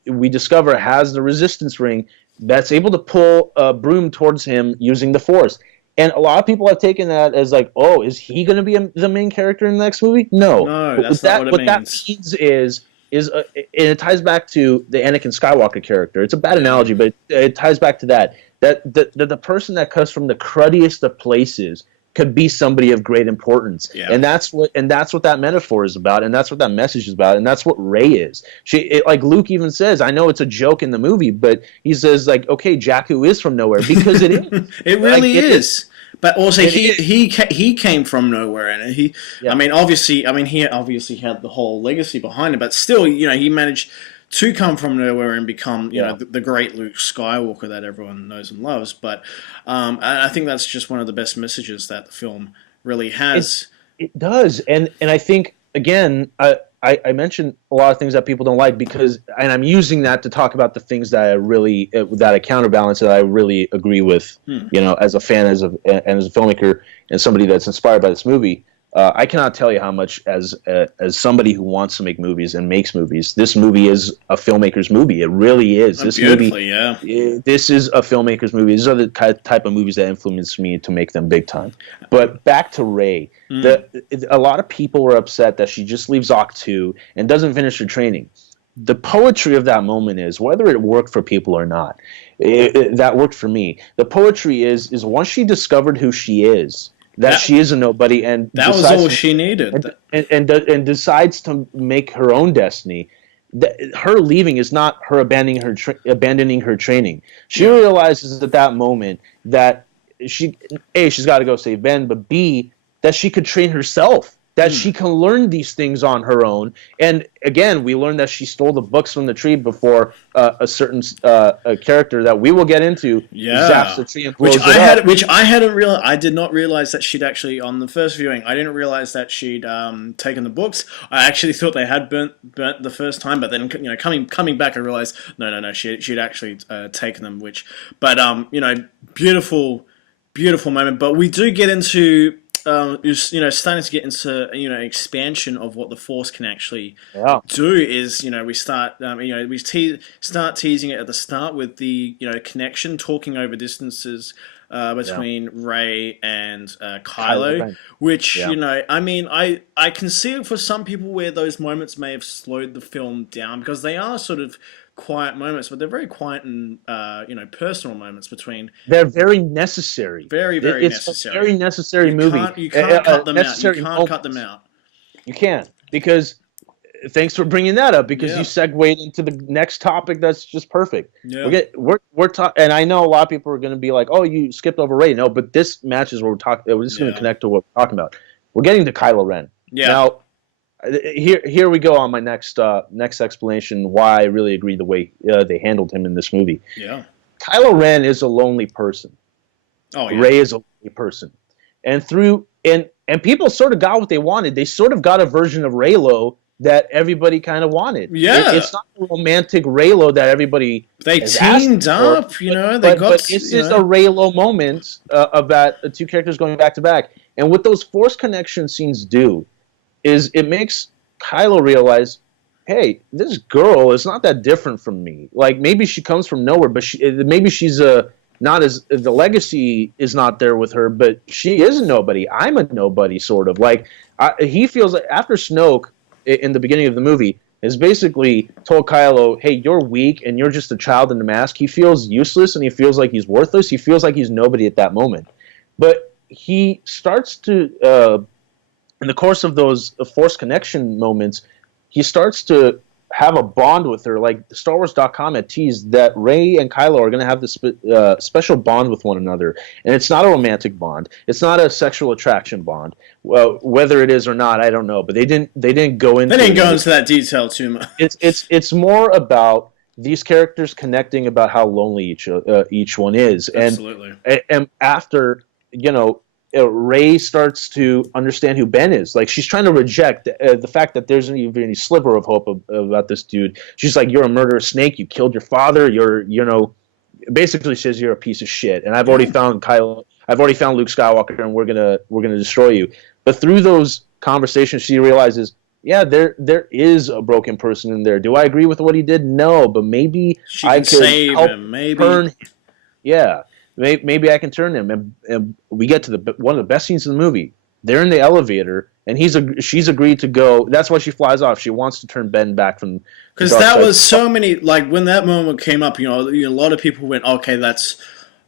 we discover has the resistance ring that's able to pull a broom towards him using the force. And a lot of people have taken that as like, oh, is he going to be the main character in the next movie? No, that's not what it means. That means and it ties back to the Anakin Skywalker character. It's a bad analogy, but it ties back to that the person that comes from the cruddiest of places could be somebody of great importance. Yeah. And that's what that metaphor is about, and that's what that message is about, and that's what Rey is. Like Luke even says, I know it's a joke in the movie, but he says like, okay, Jakku is from nowhere, because it is. It really is. But also, he came from nowhere, and he obviously had the whole legacy behind him, but still, he managed to come from nowhere and become the great Luke Skywalker that everyone knows and loves. But I think that's just one of the best messages that the film really has. It does, and I think again, I mentioned a lot of things that people don't like and I'm using that to talk about the things that I counterbalance, that I really agree with. As a fan, and as a filmmaker, and somebody that's inspired by this movie. I cannot tell you how much, as somebody who wants to make movies and makes movies, this movie is a filmmaker's movie. It really is. This is a filmmaker's movie. These are the type of movies that influence me to make them big time. But back to Rey, a lot of people were upset that she just leaves Octu and doesn't finish her training. The poetry of that moment is, whether it worked for people or not, that worked for me. The poetry is once she discovered who she is, that she is a nobody, and that was all she needed, and decides to make her own destiny. Her leaving is not her abandoning her training. She realizes at that moment that she's got to go save Ben, but B, that she could train herself, that she can learn these things on her own. And again, we learned that she stole the books from the tree before a certain character that we will get into zaps the tree and blows I did not realize that she'd actually, on the first viewing, I didn't realize that she'd taken the books. I actually thought they had burnt the first time, but then coming back, I realized no, she'd actually taken them. Beautiful moment. But we do get into. Starting to get into expansion of what the Force can actually do is we start start teasing it at the start with the connection, talking over distances between Rey and Kylo, which I can see it for some people where those moments may have slowed the film down, because they are sort of quiet moments, but they're very quiet and personal moments between. They're very necessary. Very, very It's a necessary. very necessary movie. You can't cut them out. You Necessary can't cut them moments. out. You can't, because thanks for bringing that up, because Yeah. you segued into the next topic. That's just perfect. Yeah. We're talking, and I know a lot of people are going to be like, "Oh, you skipped over Rey." No, but this matches where we're talking. We're just going to connect to what we're talking about. We're getting to Kylo Ren. Yeah. Now, here we go on my next explanation why I really agree the way they handled him in this movie. Yeah. Kylo Ren is a lonely person. Oh yeah. Rey is a lonely person, and people sort of got what they wanted. They sort of got a version of Reylo that everybody kind of wanted. Yeah. It's not the romantic Reylo that everybody They has asked teamed for, up, you know. They got. but it's just a Reylo moment of that two characters going back to back. And what those Force connection scenes do is it makes Kylo realize, hey, this girl is not that different from me. Like, maybe she comes from nowhere, but maybe she's not as, the legacy is not there with her, but she is a nobody. I'm a nobody, sort of. Like, he feels like after Snoke in the beginning of the movie is basically told Kylo, hey, you're weak and you're just a child in the mask. He feels useless and he feels like he's worthless. He feels like he's nobody at that moment. But he starts to, in the course of those Force connection moments, he starts to have a bond with her. Like StarWars.com had teased that Rey and Kylo are going to have this special bond with one another, and it's not a romantic bond. It's not a sexual attraction bond. Well, whether it is or not, I don't know. But they didn't go into. They didn't go into that detail too much. It's more about these characters connecting about how lonely each one is, Absolutely. And after Rey starts to understand who Ben is. Like, she's trying to reject the fact that there's even any sliver of hope about this dude. She's like, you're a murderous snake. You killed your father. Basically says you're a piece of shit. And I've already found Kylo. I've already found Luke Skywalker, and we're gonna destroy you. But through those conversations, she realizes, yeah, there is a broken person in there. Do I agree with what he did? No, but maybe I could save help him. Maybe turn him. Yeah. Maybe I can turn him, and we get to one of the best scenes in the movie. They're in the elevator, and she's agreed to go. That's why she flies off. She wants to turn Ben back from, because that was so many. Like, when that moment came up, a lot of people went, "Okay, that's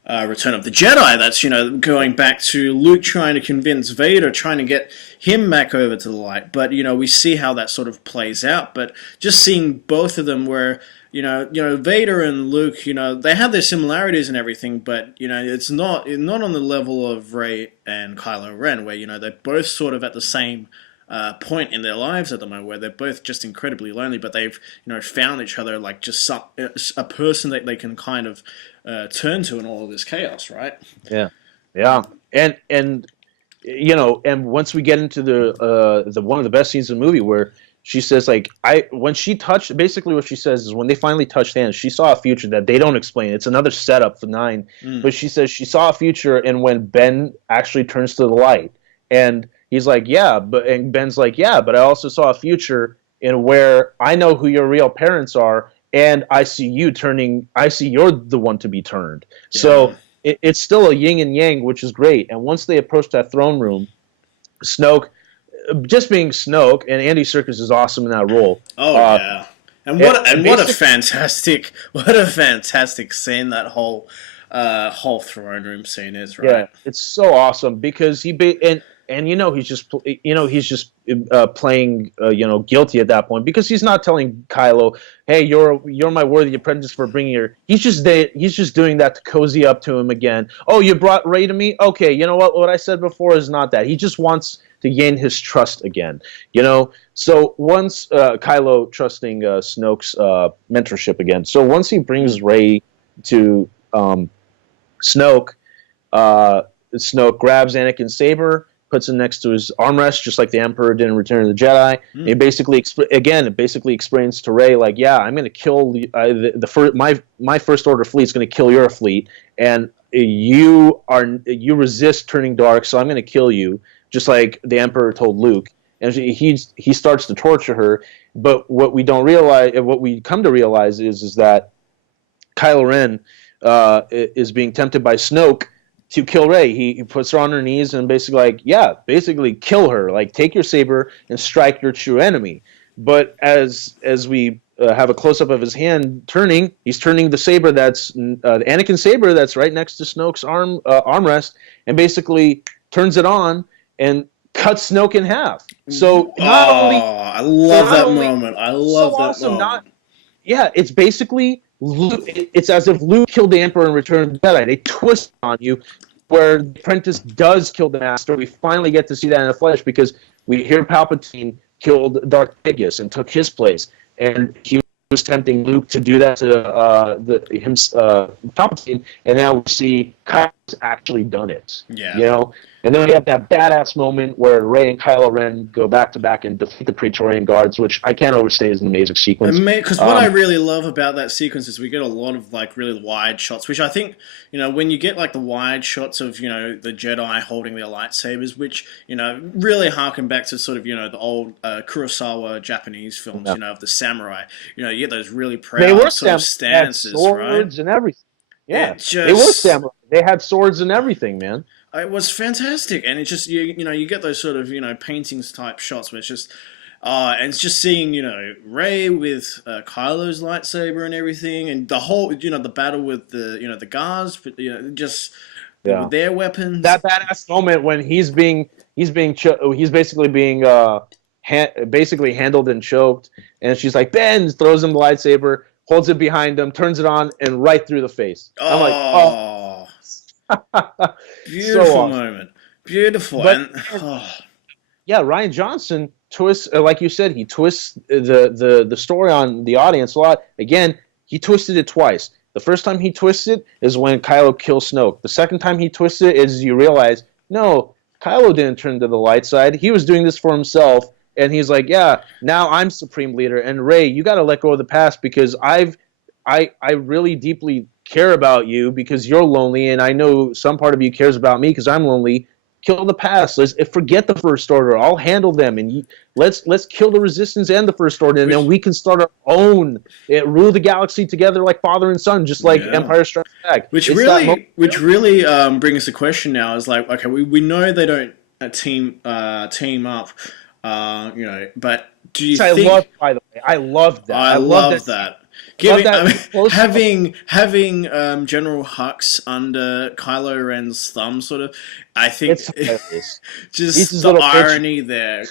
Return of the Jedi." That's going back to Luke trying to convince Vader, trying to get him back over to the light. But we see how that sort of plays out. But just seeing both of them, where Vader and Luke, they have their similarities and everything, but it's not on the level of Rey and Kylo Ren, where they're both sort of at the same point in their lives at the moment, where they're both just incredibly lonely, but they've found each other, like just a person that they can kind of turn to in all of this chaos, right? Yeah, and once we get into the one of the best scenes in the movie, where she says, like, when she touched, basically what she says is when they finally touched hands, she saw a future that they don't explain. It's another setup for 9. But she says she saw a future, and when Ben actually turns to the light, and he's like, and Ben's like, yeah, but I also saw a future in where I know who your real parents are, and I see you're the one to be turned. Yeah. So it's still a yin and yang, which is great. And once they approach that throne room, Snoke, just being Snoke, and Andy Serkis is awesome in that role. Oh yeah, what a fantastic scene that whole throne room scene is, right? Yeah, it's so awesome because he's just playing guilty at that point, because he's not telling Kylo, hey, you're my worthy apprentice for bringing her. He's just doing that to cozy up to him again. Oh, you brought Rey to me? Okay, you know what I said before is not that. He just wants to gain his trust again, So once Kylo trusting Snoke's mentorship again. So once he brings Rey to Snoke, Snoke grabs Anakin's saber, puts it next to his armrest, just like the Emperor did in Return of the Jedi. It basically explains to Rey, like, yeah, I'm going to kill my First Order fleet is going to kill your fleet, and you resist turning dark, so I'm going to kill you. Just like the Emperor told Luke, and he starts to torture her. But what we don't realize, what we come to realize, is that Kylo Ren is being tempted by Snoke to kill Rey. He puts her on her knees and basically kill her. Like, take your saber and strike your true enemy. But as we have a close up of his hand turning. He's turning the saber that's the Anakin saber that's right next to Snoke's armrest, and basically turns it on and cuts Snoke in half. So not only I love that moment. I love so that awesome, moment. it's basically it's as if Luke killed the Emperor in Return of the Jedi. They twist on you where the apprentice does kill the master. We finally get to see that in the flesh because we hear Palpatine killed Darth Plagueis and took his place, and he was tempting Luke to do that to Palpatine, and now we see Kylo's actually done it. Yeah. You know, and then we have that badass moment where Rey and Kylo Ren go back to back and defeat the Praetorian Guards, which I can't overstate is an amazing sequence. Because what I really love about that sequence is we get a lot of like really wide shots, which I think, you know, when you get like the wide shots of, you know, the Jedi holding their lightsabers, which, you know, really harken back to sort of, you know, the old Kurosawa Japanese films, you know, of the samurai. You know, you get those really proud sort of stances, swords and everything. Yeah, just, they were samurai. They had swords and everything, man. It was fantastic, and it just you know you get those sort of, you know, paintings type shots where it's just and it's just seeing, you know, Rey with Kylo's lightsaber and everything, and the whole, you know, the battle with the, you know, the guards, but, you know, just with their weapons. That badass moment when he's basically being basically handled and choked, and she's like, Ben, throws him the lightsaber, holds it behind him, turns it on, and right through the face. I'm like, oh. Beautiful so awesome. Moment. Beautiful. But, yeah, Rian Johnson twists, like you said, he twists the story on the audience a lot. Again, he twisted it twice. The first time he twisted it is when Kylo kills Snoke. The second time he twisted it is you realize, no, Kylo didn't turn to the light side. He was doing this for himself, and he's like, yeah, now I'm Supreme Leader, and Rey, you got to let go of the past because I really deeply care about you because you're lonely, and I know some part of you cares about me because I'm lonely. Kill the past. Let's forget the First Order. I'll handle them, and let's kill the Resistance and the First Order, and then we can start our own. Rule the galaxy together like father and son, just like Empire Strikes Back. Which really brings the question now is like, okay, we know they don't team up, you know, but do you think? I love, by the way, I love that. I love that. Having General Hux under Kylo Ren's thumb, sort of, I think just the irony there.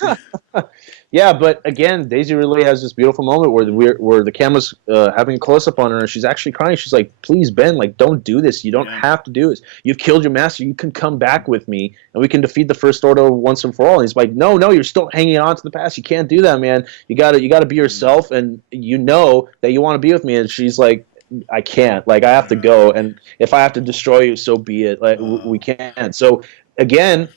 Yeah, but again, Daisy Ridley has this beautiful moment where the camera's having a close up on her, and she's actually crying. She's like, "Please, Ben, like, don't do this. You don't have to do this. You've killed your master. You can come back with me, and we can defeat the First Order once and for all." And he's like, "No, you're still hanging on to the past. You can't do that, man. You gotta be yourself, and you know that you want to be with me." And she's like, I can't. Like, I have to go, and if I have to destroy you, so be it. Like, we can't. So again,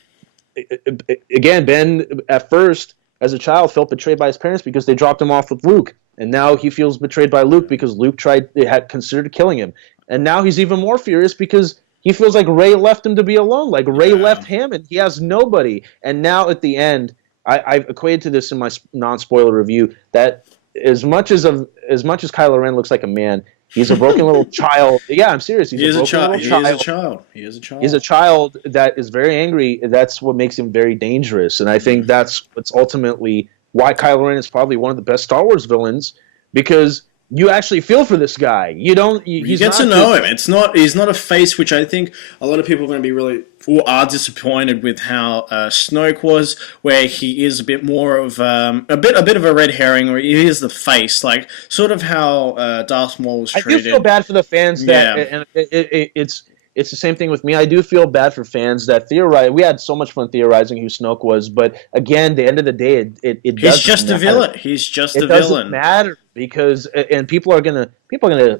Ben at first, as a child, felt betrayed by his parents because they dropped him off with Luke, and now he feels betrayed by Luke because Luke had considered killing him, and now he's even more furious because he feels like Rey left him to be alone. Like, Rey left him, and he has nobody. And now at the end, I've equated to this in my non-spoiler review that as much as Kylo Ren looks like a man, he's a broken little child. Yeah, I'm serious. He's a broken little child. He is a child. He's a child that is very angry. That's what makes him very dangerous. And I think that's what's ultimately why Kylo Ren is probably one of the best Star Wars villains, because you actually feel for this guy. You get to know him. He's not a face, which I think a lot of people are going to be really are disappointed with how Snoke was, where he is a bit more of a bit of a red herring, where he is the face, like sort of how Darth Maul was treated. I do feel bad for the fans that, and it's the same thing with me. I do feel bad for fans that theorize. We had so much fun theorizing who Snoke was, but again, the end of the day, he's just a villain. He's just a villain. It doesn't matter because, and people are gonna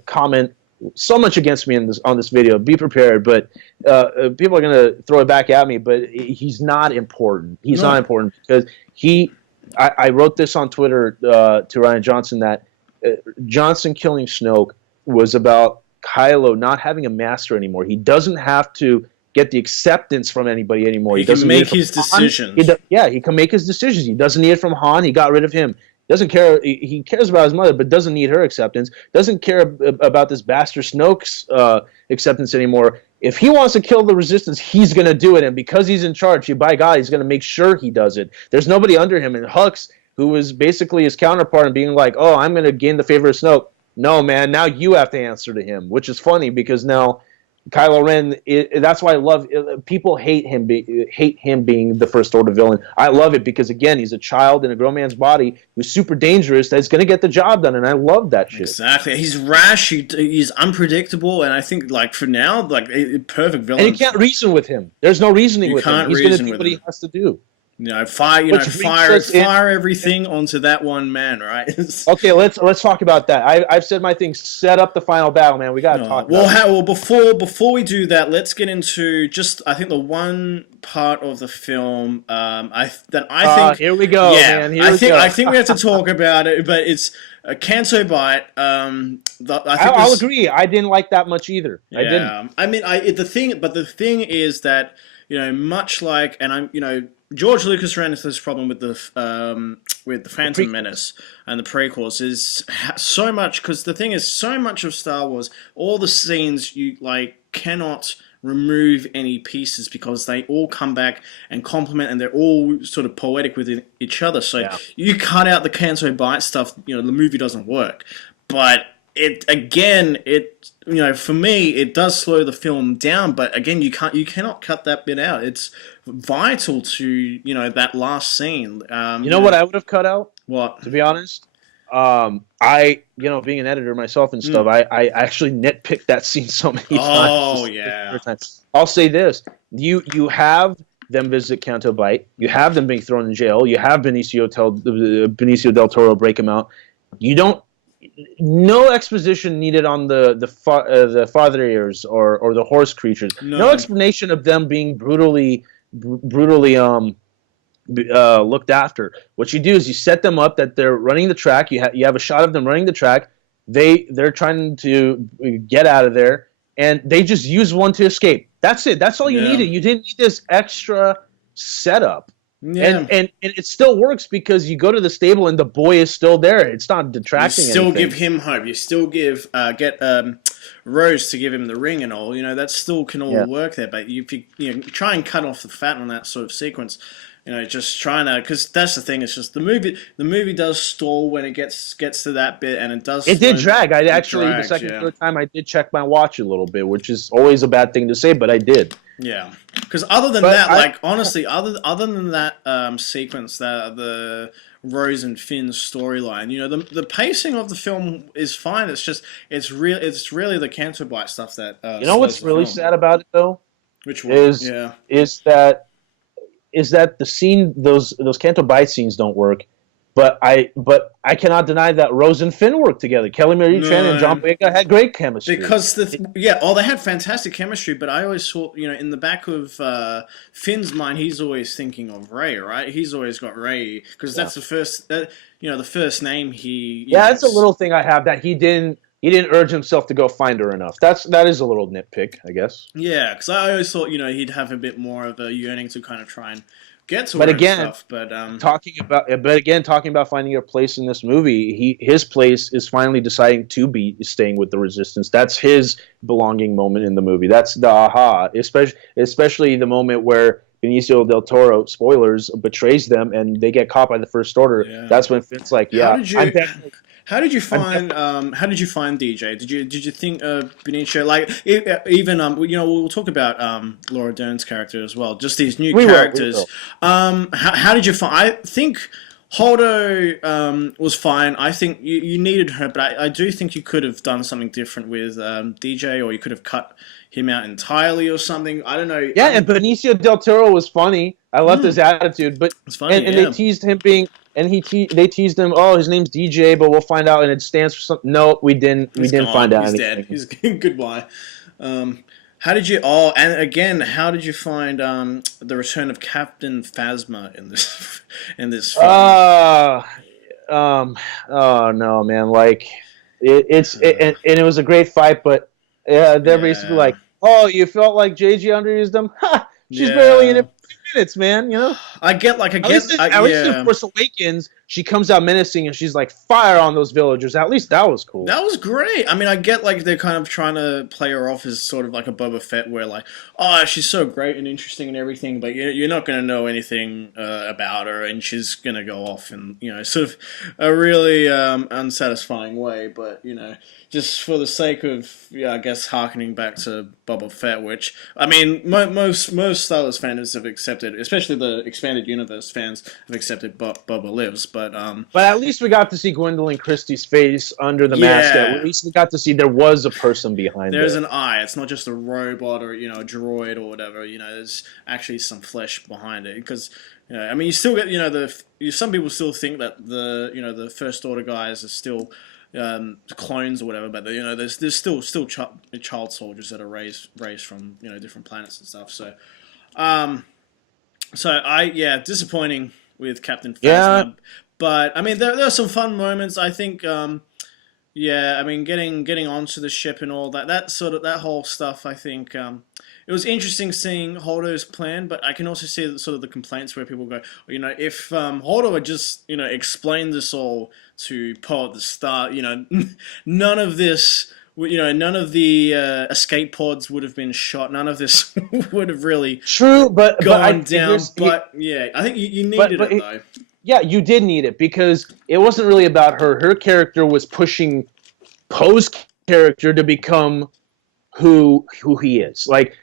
comment so much against me on this video. Be prepared, but people are gonna throw it back at me. But he's not important. He's not important because I wrote this on Twitter to Rian Johnson that Johnson killing Snoke was about Kylo not having a master anymore. He doesn't have to get the acceptance from anybody anymore. He can make his decisions. He can make his decisions. He doesn't need it from Han. He got rid of him. Doesn't care. He cares about his mother, but doesn't need her acceptance. Doesn't care about this bastard Snoke's acceptance anymore. If he wants to kill the Resistance, he's going to do it. And because he's in charge, by God, he's going to make sure he does it. There's nobody under him. And Hux who was basically his counterpart and being like, "Oh, I'm going to gain the favor of Snoke." No, man, now you have to answer to him, which is funny because now Kylo Ren. That's why I love. People hate him being the First Order villain. I love it because again, he's a child in a grown man's body who's super dangerous. That's going to get the job done, and I love that shit. Exactly. He's rash. He's unpredictable, and I think like for now, like perfect villain. And you can't reason with him. There's no reasoning with him. He's going to do what he has to do. Fire everything onto that one man, right? Okay, let's talk about that. I've said my thing. Set up the final battle, man. We got to talk about it. Before we do that, let's get into I think the one part of the film I think here we go, man. I think we have to talk about it, but it's a Canto Bite. I'll agree. I didn't like that much either. Yeah, I didn't. I mean, the thing is that much like, George Lucas ran into this problem with the Phantom Menace and the prequels is so much, because the thing is, so much of Star Wars, all the scenes you cannot remove any pieces because they all come back and complement, and they're all sort of poetic with each other. So you cut out the Canto Bite stuff, the movie doesn't work. But for me, it does slow the film down. But again, you cannot cut that bit out. It's vital to that last scene. You know what I would have cut out? What? To be honest, I being an editor myself and stuff, I actually nitpicked that scene so many times. Oh yeah. I'll say this: you have them visit Canto Bite, you have them being thrown in jail, you have Benicio del Toro break him out. No exposition needed on the father ears or the horse creatures. No explanation of them being brutally looked after. What you do is you set them up that they're running the track. You have a shot of them running the track. They're trying to get out of there, and they just use one to escape. That's it. That's all you needed. You didn't need this extra setup. Yeah. And it still works because you go to the stable and the boy is still there. It's not detracting anything. You still give him hope. You still get Rose to give him the ring and all. That still can all work there. But if you try and cut off the fat on that sort of sequence, just trying to, because that's the thing. It's just the movie does stall when it gets to that bit, and it does. It did drag. The second time I did check my watch a little bit, which is always a bad thing to say, but I did. Yeah, because other than that, honestly, other than that sequence, the Rose and Finn's storyline, the pacing of the film is fine. It's really the Canto Bite stuff that. What's really sad about it though? Which one? Is that the scene, those Canto Bite scenes don't work. But I cannot deny that Rose and Finn worked together. Kelly Marie Tran and John Boyega had great chemistry. Because they had fantastic chemistry. But I always saw, in the back of Finn's mind, he's always thinking of Rey, right? He's always got Rey because that's the first, the first name he. That's a little thing I have, that he didn't urge himself to go find her enough. That is a little nitpick, I guess. Yeah, because I always thought he'd have a bit more of a yearning to kind of try and get to her and stuff. Talking about finding your place in this movie, his place is finally deciding to be staying with the Resistance. That's his belonging moment in the movie. That's the aha, especially the moment where Benicio del Toro, spoilers, betrays them and they get caught by the First Order. Yeah. That's when Finn's like, How did you find DJ? Did you think Benicio, like even we'll talk about Laura Dern's character as well. Just these new characters. How did you find? I think Holdo was fine. I think you needed her, but I do think you could have done something different with DJ, or you could have cut him out entirely or something. I don't know. Yeah, and Benicio del Toro was funny. I loved his attitude, but it's funny, and they teased him being. And they teased him. Oh, his name's DJ, but we'll find out, and it stands for something. No, we didn't. We didn't find out anything. He's dead. Goodbye. How did you? Oh, and again, how did you find the return of Captain Phasma in this film? Oh no, man! Like and it was a great fight, but they're basically like, oh, you felt like JJ underused them? She's barely in it. Minutes, man. I get at least in Force Awakens, she comes out menacing and she's like, fire on those villagers. At least that was cool. That was great. I mean, I get like they're kind of trying to play her off as sort of like a Boba Fett, where like, oh, she's so great and interesting and everything, but you're not going to know anything about her, and she's going to go off in, sort of a really unsatisfying way. But just for the sake of, I guess, harkening back to Boba Fett, which I mean, most Star Wars fans have accepted, especially the expanded universe fans have accepted Boba lives. But at least we got to see Gwendolyn Christie's face under the mask. At least we got to see there was a person behind it. There's an eye. It's not just a robot or a droid or whatever. There's actually some flesh behind it. Because I mean, you still get some people still think that the First Order guys are still clones or whatever, but there's still child soldiers that are raised from different planets and stuff. So disappointing with Captain Phasma. Yeah. But I mean, there are some fun moments. I think, I mean, getting onto the ship and all that whole stuff. I think it was interesting seeing Holdo's plan, but I can also see the complaints where people go, if Holdo had just explained this all to Poe at the start, none of this. None of the escape pods would have been shot. None of this would have really true, gone down. But I think you needed it though. Yeah, you did need it because it wasn't really about her. Her character was pushing Poe's character to become who he is. Like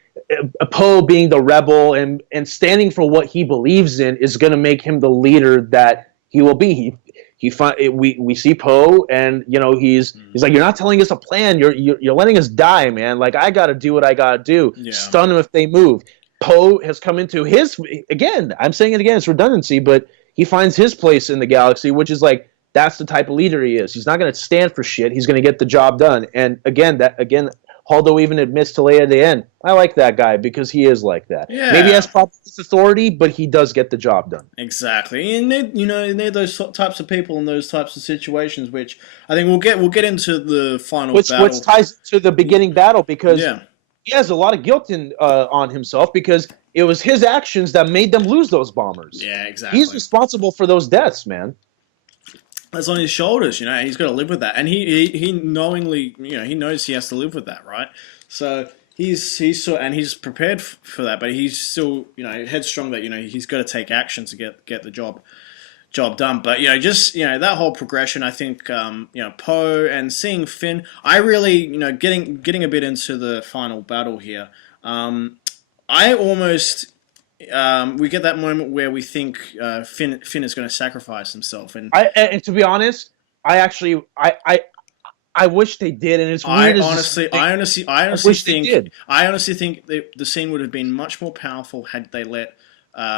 Poe being the rebel and standing for what he believes in is going to make him the leader that he will be. We see Poe and he's like, you're not telling us a plan. You're letting us die, man. Like I got to do what I got to do. Yeah. Stun them if they move. Poe has come into his again. I'm saying it again. It's redundancy, but he finds his place in the galaxy, which is like, that's the type of leader he is. He's not going to stand for shit. He's going to get the job done. And again, Holdo even admits to Leia at the end, I like that guy because he is like that. Yeah. Maybe he has populist authority, but he does get the job done. Exactly. And you need those types of people in those types of situations, which I think we'll get into the final battle. Which ties to the beginning battle because he has a lot of guilt on himself because it was his actions that made them lose those bombers. Yeah, exactly. He's responsible for those deaths, man. That's on his shoulders, he's got to live with that. And he knowingly, he knows he has to live with that, right? So he's prepared for that, but he's still, headstrong that, he's got to take action to get the job done. But, that whole progression, I think, Poe and seeing Finn, I really, getting a bit into the final battle here, I almost... we get that moment where we think Finn is going to sacrifice himself, and to be honest, I wish they did, and it's weird. I honestly think the scene would have been much more powerful had they let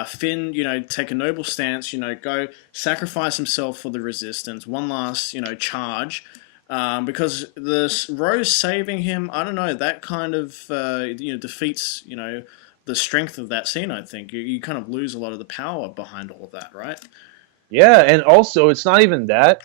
Finn, take a noble stance, go sacrifice himself for the Resistance, one last, charge. Because the Rose saving him, I don't know, that kind of defeats the strength of that scene. I think you kind of lose a lot of the power behind all of that, right? Yeah, and also it's not even that.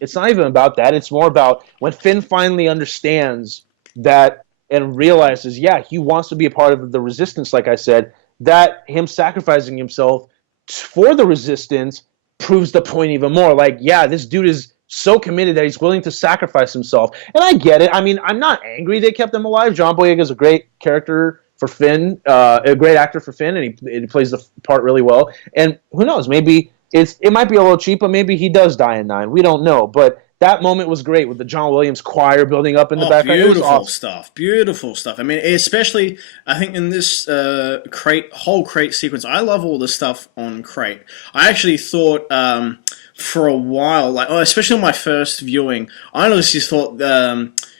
It's not even about that. It's more about when Finn finally understands that and realizes, he wants to be a part of the Resistance. Like I said, that him sacrificing himself for the Resistance proves the point even more. Like, this dude is so committed that he's willing to sacrifice himself. And I get it. I mean, I'm not angry they kept him alive. John Boyega is a great character for Finn, a great actor for Finn, and he plays the part really well. And who knows, maybe it might be a little cheap, but maybe he does die in 9. We don't know. But that moment was great with the John Williams choir building up in the background. Beautiful stuff. I mean, especially, I think in this whole crate sequence, I love all the stuff on crate. I actually thought for a while, especially on my first viewing, I honestly thought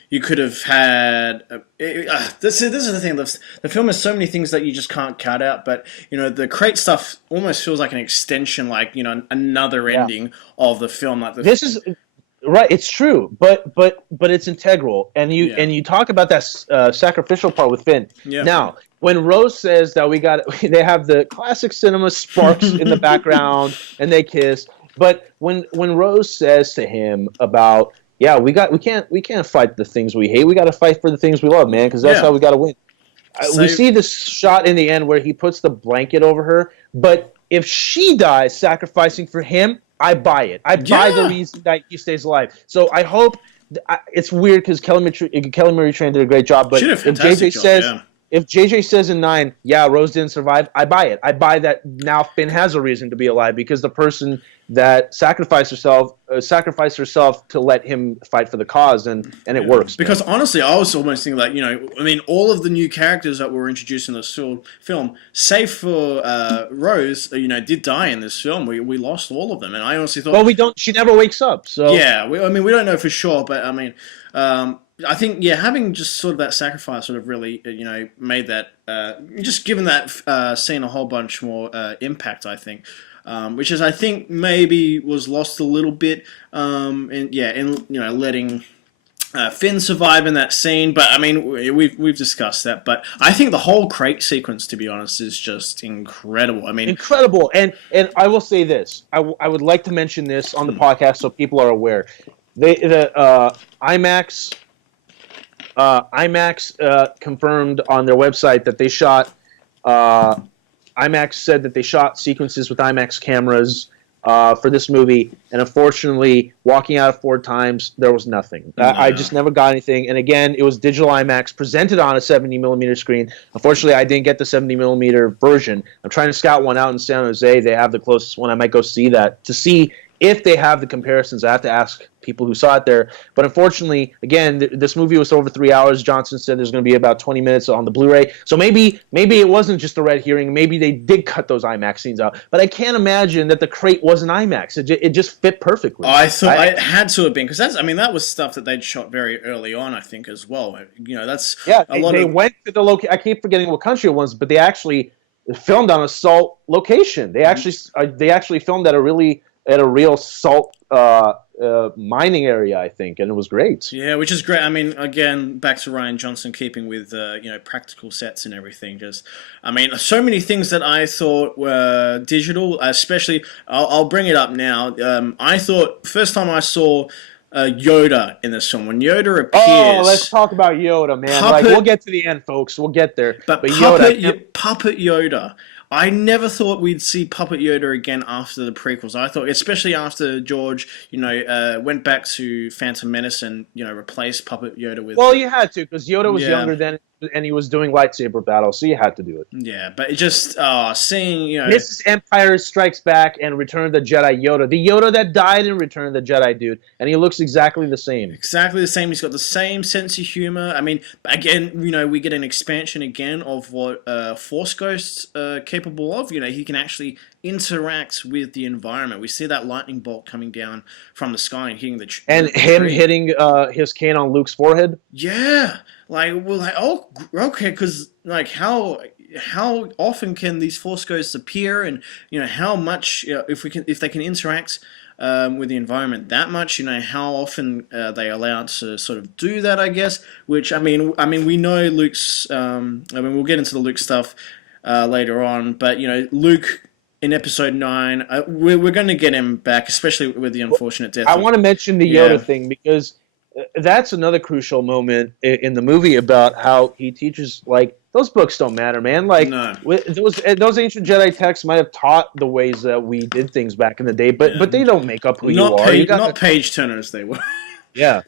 you could have had... this is the thing. The film has so many things that you just can't cut out, but, the crate stuff almost feels like an extension, another ending of the film. This is... Right, it's true, but it's integral, and you talk about that sacrificial part with Finn. Yeah. Now, when Rose says that they have the classic cinema sparks in the background, and they kiss. But when Rose says to him about, we can't fight the things we hate. We got to fight for the things we love, man, because that's how we got to win. We see this shot in the end where he puts the blanket over her, but if she dies sacrificing for him, I buy it. I buy the reason that he stays alive. So I hope it's weird because Kelly Marie Tran did a great job. But She did a fantastic job, yeah. If JJ says in 9, yeah, Rose didn't survive, I buy it. I buy that now Finn has a reason to be alive because the person that sacrificed herself to let him fight for the cause, and it works. Because honestly, I was almost thinking like, I mean, all of the new characters that were introduced in this film, save for Rose, did die in this film. We lost all of them, and I honestly thought, well, we don't. She never wakes up. So yeah, we don't know for sure, but I mean. I think, having just sort of that sacrifice sort of really, made that, just given that scene a whole bunch more impact, I think, which is, I think, maybe was lost a little bit, in letting Finn survive in that scene. But I mean, we've discussed that. But I think the whole crate sequence, to be honest, is just incredible. I mean, incredible. And I will say this: I would like to mention this on the podcast so people are aware. IMAX confirmed on their website that they shot. IMAX said that they shot sequences with IMAX cameras for this movie, and unfortunately, walking out of Ford Times, there was nothing. I just never got anything. And again, it was digital IMAX presented on a 70mm screen. Unfortunately, I didn't get the 70mm version. I'm trying to scout one out in San Jose. They have the closest one. I might go see that to see if they have the comparisons. I have to ask people who saw it there. But unfortunately, again, this movie was over 3 hours. Johnson said there's going to be about 20 minutes on the Blu-ray. So maybe it wasn't just a red herring. Maybe they did cut those IMAX scenes out. But I can't imagine that the crate wasn't IMAX. It just fit perfectly. I thought it had to have been, because that was stuff that they'd shot very early on, I think, as well. That's they went to the location. I keep forgetting what country it was, but they actually filmed on a salt location. They actually filmed at a real salt mining area, I think, and it was great. Yeah, which is great. I mean, again, back to Rian Johnson, keeping with practical sets and everything. So many things that I thought were digital. Especially, I'll bring it up now. I thought first time I saw Yoda in this film, when Yoda appears. Oh, let's talk about Yoda, man. We'll get to the end, folks. We'll get there. But Puppet Yoda. I never thought we'd see Puppet Yoda again after the prequels. I thought, especially after George, went back to Phantom Menace and, replaced Puppet Yoda with... Well, you had to, because Yoda was younger then, and he was doing lightsaber battles, so you had to do it. Yeah, but it just, seeing, Mrs. Empire Strikes Back and Return of the Jedi Yoda. The Yoda that died in Return of the Jedi, dude. And he looks exactly the same. Exactly the same. He's got the same sense of humor. I mean, again, we get an expansion again of what Force Ghosts capable of. He can actually interact with the environment. We see that lightning bolt coming down from the sky and hitting the tree. And him hitting his cane on Luke's forehead? Yeah. Oh, okay, because, how often can these Force Ghosts appear, and, how much, if they can interact with the environment that much, how often they allowed to sort of do that, I guess, which, I mean, we know Luke's, we'll get into the Luke stuff later on, but, Luke in Episode 9, we're going to get him back, especially with the unfortunate death. I want to mention the Yoda thing, because that's another crucial moment in the movie about how he teaches, those books don't matter, man. No. Those ancient Jedi texts might have taught the ways that we did things back in the day, but they don't make up who you are. Not page turners, they were. Yeah.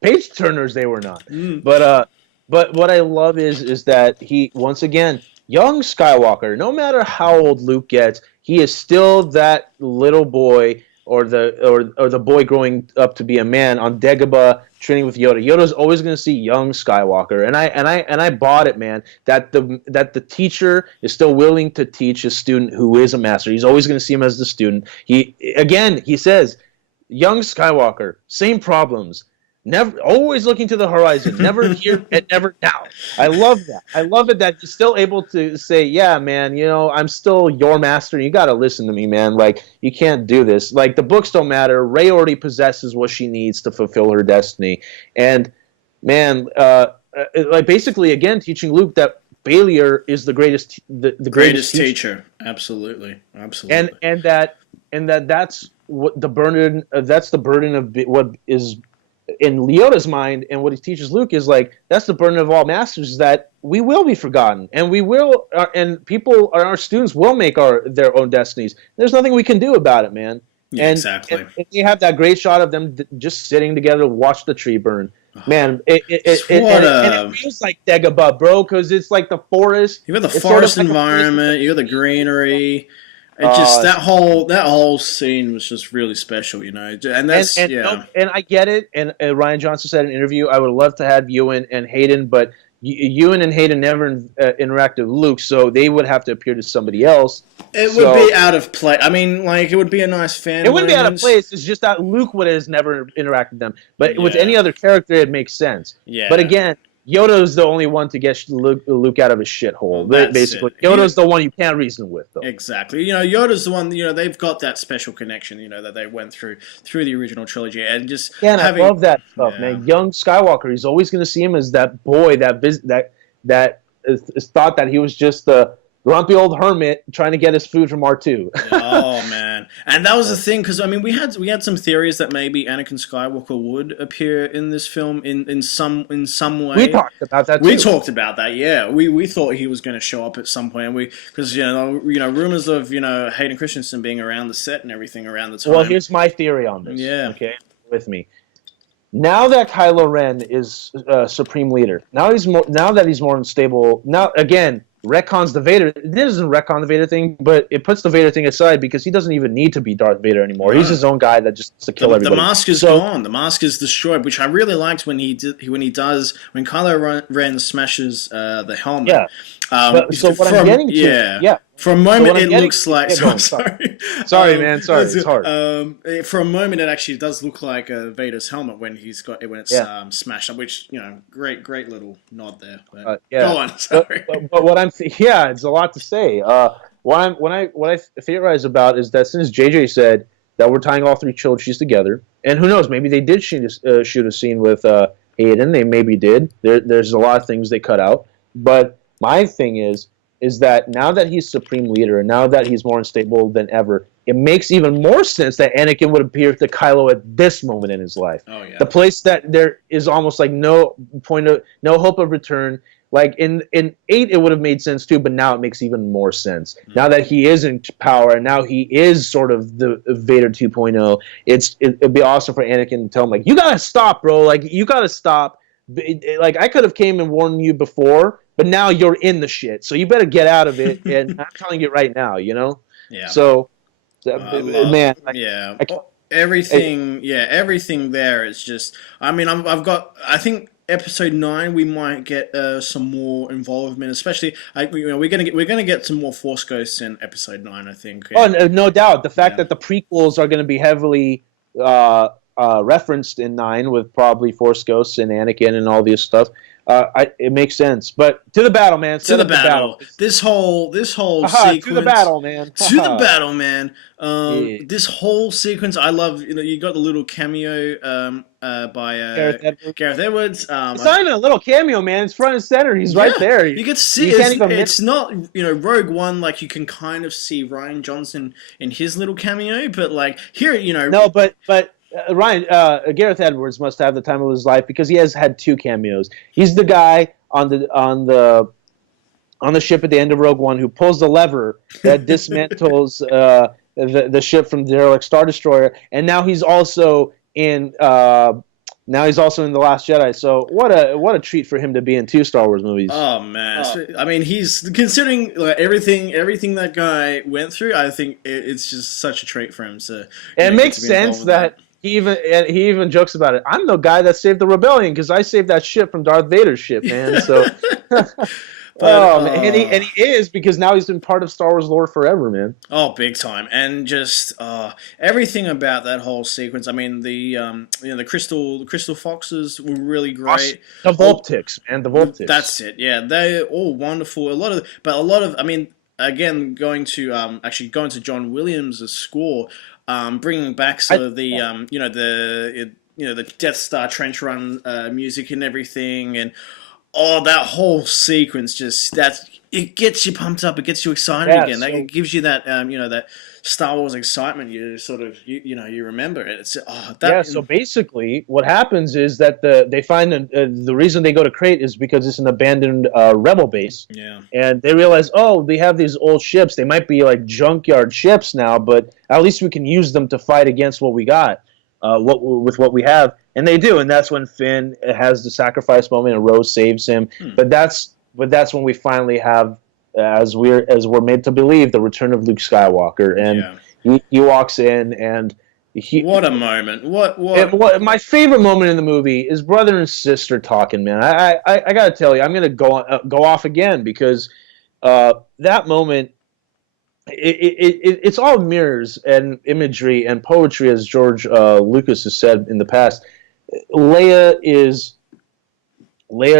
Page turners, they were not. But what I love is that he, once again, young Skywalker, no matter how old Luke gets, he is still that little boy or the boy growing up to be a man on Dagobah training with Yoda. Yoda's always going to see young Skywalker, and I bought it, man. That the teacher is still willing to teach a student who is a master. He's always going to see him as the student. He says, young Skywalker, same problems. Never, always looking to the horizon. Never here and never now. I love that. I love it that he's still able to say, yeah, man, I'm still your master. You got to listen to me, man. You can't do this. The books don't matter. Rey already possesses what she needs to fulfill her destiny. And, man, basically, again, teaching Luke that failure is the greatest the greatest teacher. Absolutely. And that's what the burden. That's the burden of what is in Yoda's mind, and what he teaches Luke is that's the burden of all masters, is that we will be forgotten, and we will, and our students will make their own destinies. There's nothing we can do about it, man. Yeah, exactly. And they have that great shot of them just sitting together to watch the tree burn. Man, What and it feels like Dagobah, bro, because it's like the forest. you got the It's sort of forest like a forest environment, you got the greenery. It just it's that whole scene was just really special, you know. And that's yeah. and I get it. And Ryan Johnson said in an interview, I would love to have Ewan and Hayden, but Ewan and Hayden never interacted with Luke, so they would have to appear to somebody else. It would be out of place. I mean, like, it would be a nice fan. It wouldn't be out of place. It's just that Luke would have never interacted with them. But with any other character, it makes sense. Yeah. But again, Yoda's the only one to get Luke out of his shithole. Basically, Yoda's the one you can't reason with, though. Exactly. You know, Yoda's the one. You know, they've got that special connection. You know, that they went through the original trilogy, and just and I love that stuff, man. Young Skywalker, he's always going to see him as that boy that is thought that he was just the grumpy old hermit trying to get his food from R2. Oh man, and that was the thing, because I mean, we had some theories that maybe Anakin Skywalker would appear in this film in some way. We talked about that. We talked about that. Yeah, we thought he was going to show up at some point. Because you know rumors of Hayden Christensen being around the set and everything around the time. Well, here's my theory on this. Yeah. Okay, with me. Now that Kylo Ren is Supreme Leader, now that he's more unstable. Now again, retcons the Vader. This doesn't retcon the Vader thing, but it puts the Vader thing aside because he doesn't even need to be Darth Vader anymore. He's his own guy that just wants to kill everybody. The mask is gone. The mask is destroyed, which I really liked when Kylo Ren smashes the helmet. Yeah. So what I'm getting to, for a moment it looks like. Sorry, man. Sorry, it's hard. For a moment, it actually does look like Vader's helmet when it's smashed up. Which great little nod there. But go on. Sorry. But what it's a lot to say. What I theorize about is that since JJ said that we're tying all three trilogies together, and who knows, maybe they did shoot a scene with Hayden. They maybe did. There's a lot of things they cut out, but my thing is that now that he's Supreme Leader and now that he's more unstable than ever, it makes even more sense that Anakin would appear to Kylo at this moment in his life. Oh yeah. The place that there is almost like no hope of return. Like in 8, it would have made sense too, but now it makes even more sense. Mm-hmm. Now that he is in power, and now he is sort of the Vader 2.0, it'd be awesome for Anakin to tell him, like, you gotta stop, bro. Like, you gotta stop. Like, I could have came and warned you before, but now you're in the shit, so you better get out of it. And I'm telling you right now, Yeah. So, man. Everything there is just. I mean, I think Episode 9 we might get some more involvement, especially we're gonna get some more Force Ghosts in Episode 9. I think. Oh, no doubt. The fact that the prequels are going to be heavily referenced in 9 with probably Force Ghosts and Anakin and all this stuff. It makes sense. But to the battle, man. To the battle. This whole sequence. To the battle, man. To the battle, man. This whole sequence, I love. You got the little cameo by Gareth Edwards. It's not even a little cameo, man. It's front and center. He's right there. You can see it's not Rogue One. Like, you can kind of see Ryan Johnson in his little cameo, but like here, No, but. Ryan, Gareth Edwards must have the time of his life because he has had 2 cameos. He's the guy on the ship at the end of Rogue One who pulls the lever that dismantles the ship from the derelict Star Destroyer, and now he's also in The Last Jedi. So what a treat for him to be in 2 Star Wars movies. Oh man, I mean, he's considering everything that guy went through. I think it's just such a treat for him. So it makes sense that. He even jokes about it. I'm the guy that saved the rebellion because I saved that ship from Darth Vader's ship, man. So, and he is, because now he's been part of Star Wars lore forever, man. Oh, big time! And just everything about that whole sequence. I mean, the crystal foxes were really great. The Vulptics, man, the Vulptics. That's it. Yeah, they're all wonderful. A lot of. I mean, again, going to John Williams' score. Bringing back sort of the the Death Star trench run music and everything, and Oh, that whole sequence it gets you pumped up, it gets you excited Yeah, again. so It gives you that that Star Wars excitement. You sort of you remember it. It's yeah, so basically, what happens is that they find the reason they go to Crate is because it's an abandoned rebel base, yeah. and they realize, oh, they have these old ships. They might be like junkyard ships now, but at least we can use them to fight against what we got, what we have, and they do, and that's when Finn has the sacrifice moment, and Rose saves him. But that's when we finally have, as we're made to believe, the return of Luke Skywalker, and he walks in and. What a moment! What my favorite moment in the movie is brother and sister talking. Man, I gotta tell you, I'm gonna go off again because that moment, it's all mirrors and imagery and poetry, as George Lucas has said in the past. Leia is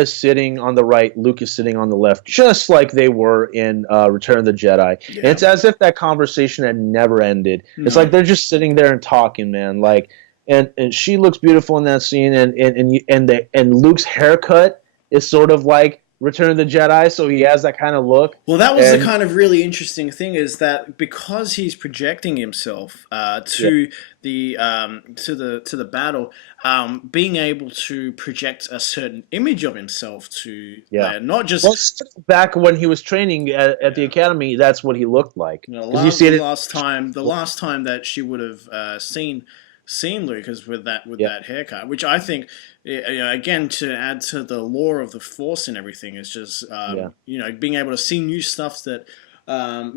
sitting on the right, Luke is sitting on the left, just like they were in Return of the Jedi. Yeah. And it's as if that conversation had never ended. No. It's like they're just sitting there and talking, man. Like, and she looks beautiful in that scene, and Luke's haircut is sort of like Return of the Jedi, so he has that kind of look. Well, that was the kind of really interesting thing, is that because he's projecting himself to the battle, being able to project a certain image of himself to not just back when he was training at the academy, that's what he looked like. The last time that she would have seen Luke is with that haircut, which I think, again, to add to the lore of the Force and everything, is just being able to see new stuff that.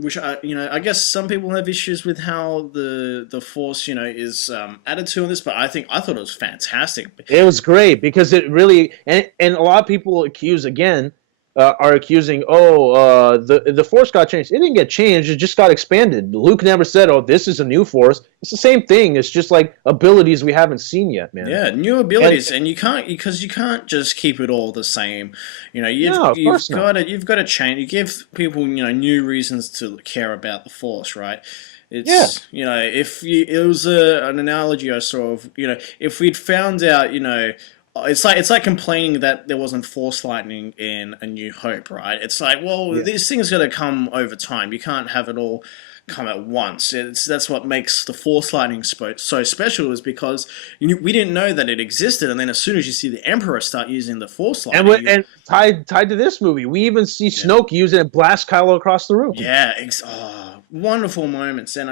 Which I guess some people have issues with how the Force is added to in this, but I thought it was fantastic. It was great because it really and a lot of people are accusing the Force got changed. It didn't get changed. It just got expanded. Luke never said, "Oh, this is a new Force." It's the same thing. It's just like abilities we haven't seen yet, man. Yeah, new abilities, and you can't just keep it all the same. You've got to change. You give people new reasons to care about the Force, right? It's it was an analogy I saw of if we'd found out It's like complaining that there wasn't Force lightning in A New Hope, right? It's like, well, these things got to come over time. You can't have it all come at once. That's what makes the Force lightning so special, is because we didn't know that it existed, and then as soon as you see the Emperor start using the Force lightning, and tied to this movie, we even see Snoke using it, blast Kylo across the room. Yeah, wonderful moments, and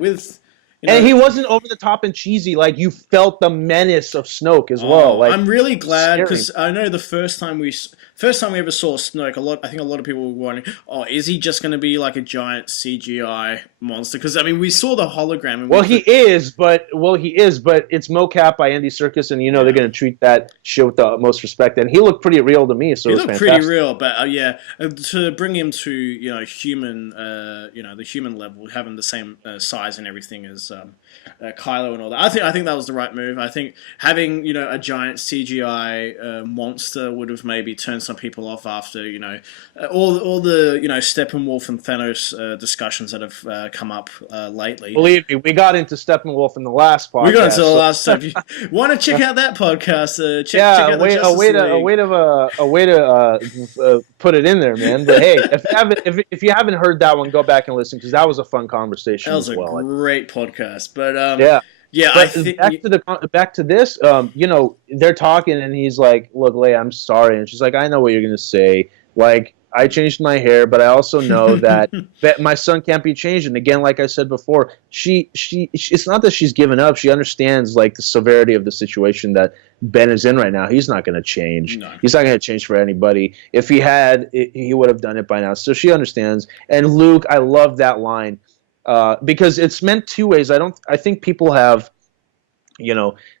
with. And he wasn't over the top and cheesy. Like, you felt the menace of Snoke as well. Like, I'm really glad, because I know the first time we ever saw Snoke, I think a lot of people were wondering, is he just going to be like a giant CGI monster? Because we saw the hologram. And he is, but it's mocap by Andy Serkis, and they're going to treat that shit with the utmost respect. And he looked pretty real to me, so he it was looked fantastic. pretty real. But to bring him to human, the human level, having the same size and everything as Kylo and all that, I think that was the right move. I think having a giant CGI monster would have maybe turned some people off after all the Steppenwolf and Thanos discussions that have come up lately. Believe me, we got into Steppenwolf in the last podcast. We got into the last time. If you want to check out that podcast, check out the Justice League. A way to put it in there, man. But hey, if you haven't heard that one, go back and listen, because that was a fun conversation. That was a great podcast. But back to this. They're talking, and he's like, "Look, Leia, I'm sorry," and she's like, "I know what you're gonna say. Like, I changed my hair, but I also know that my son can't be changed." And again, like I said before, she it's not that she's given up. She understands like the severity of the situation that Ben is in right now. He's not going to change. No. He's not going to change for anybody. If he had, he would have done it by now. So she understands. And Luke, I love that line because it's meant two ways. I think people have,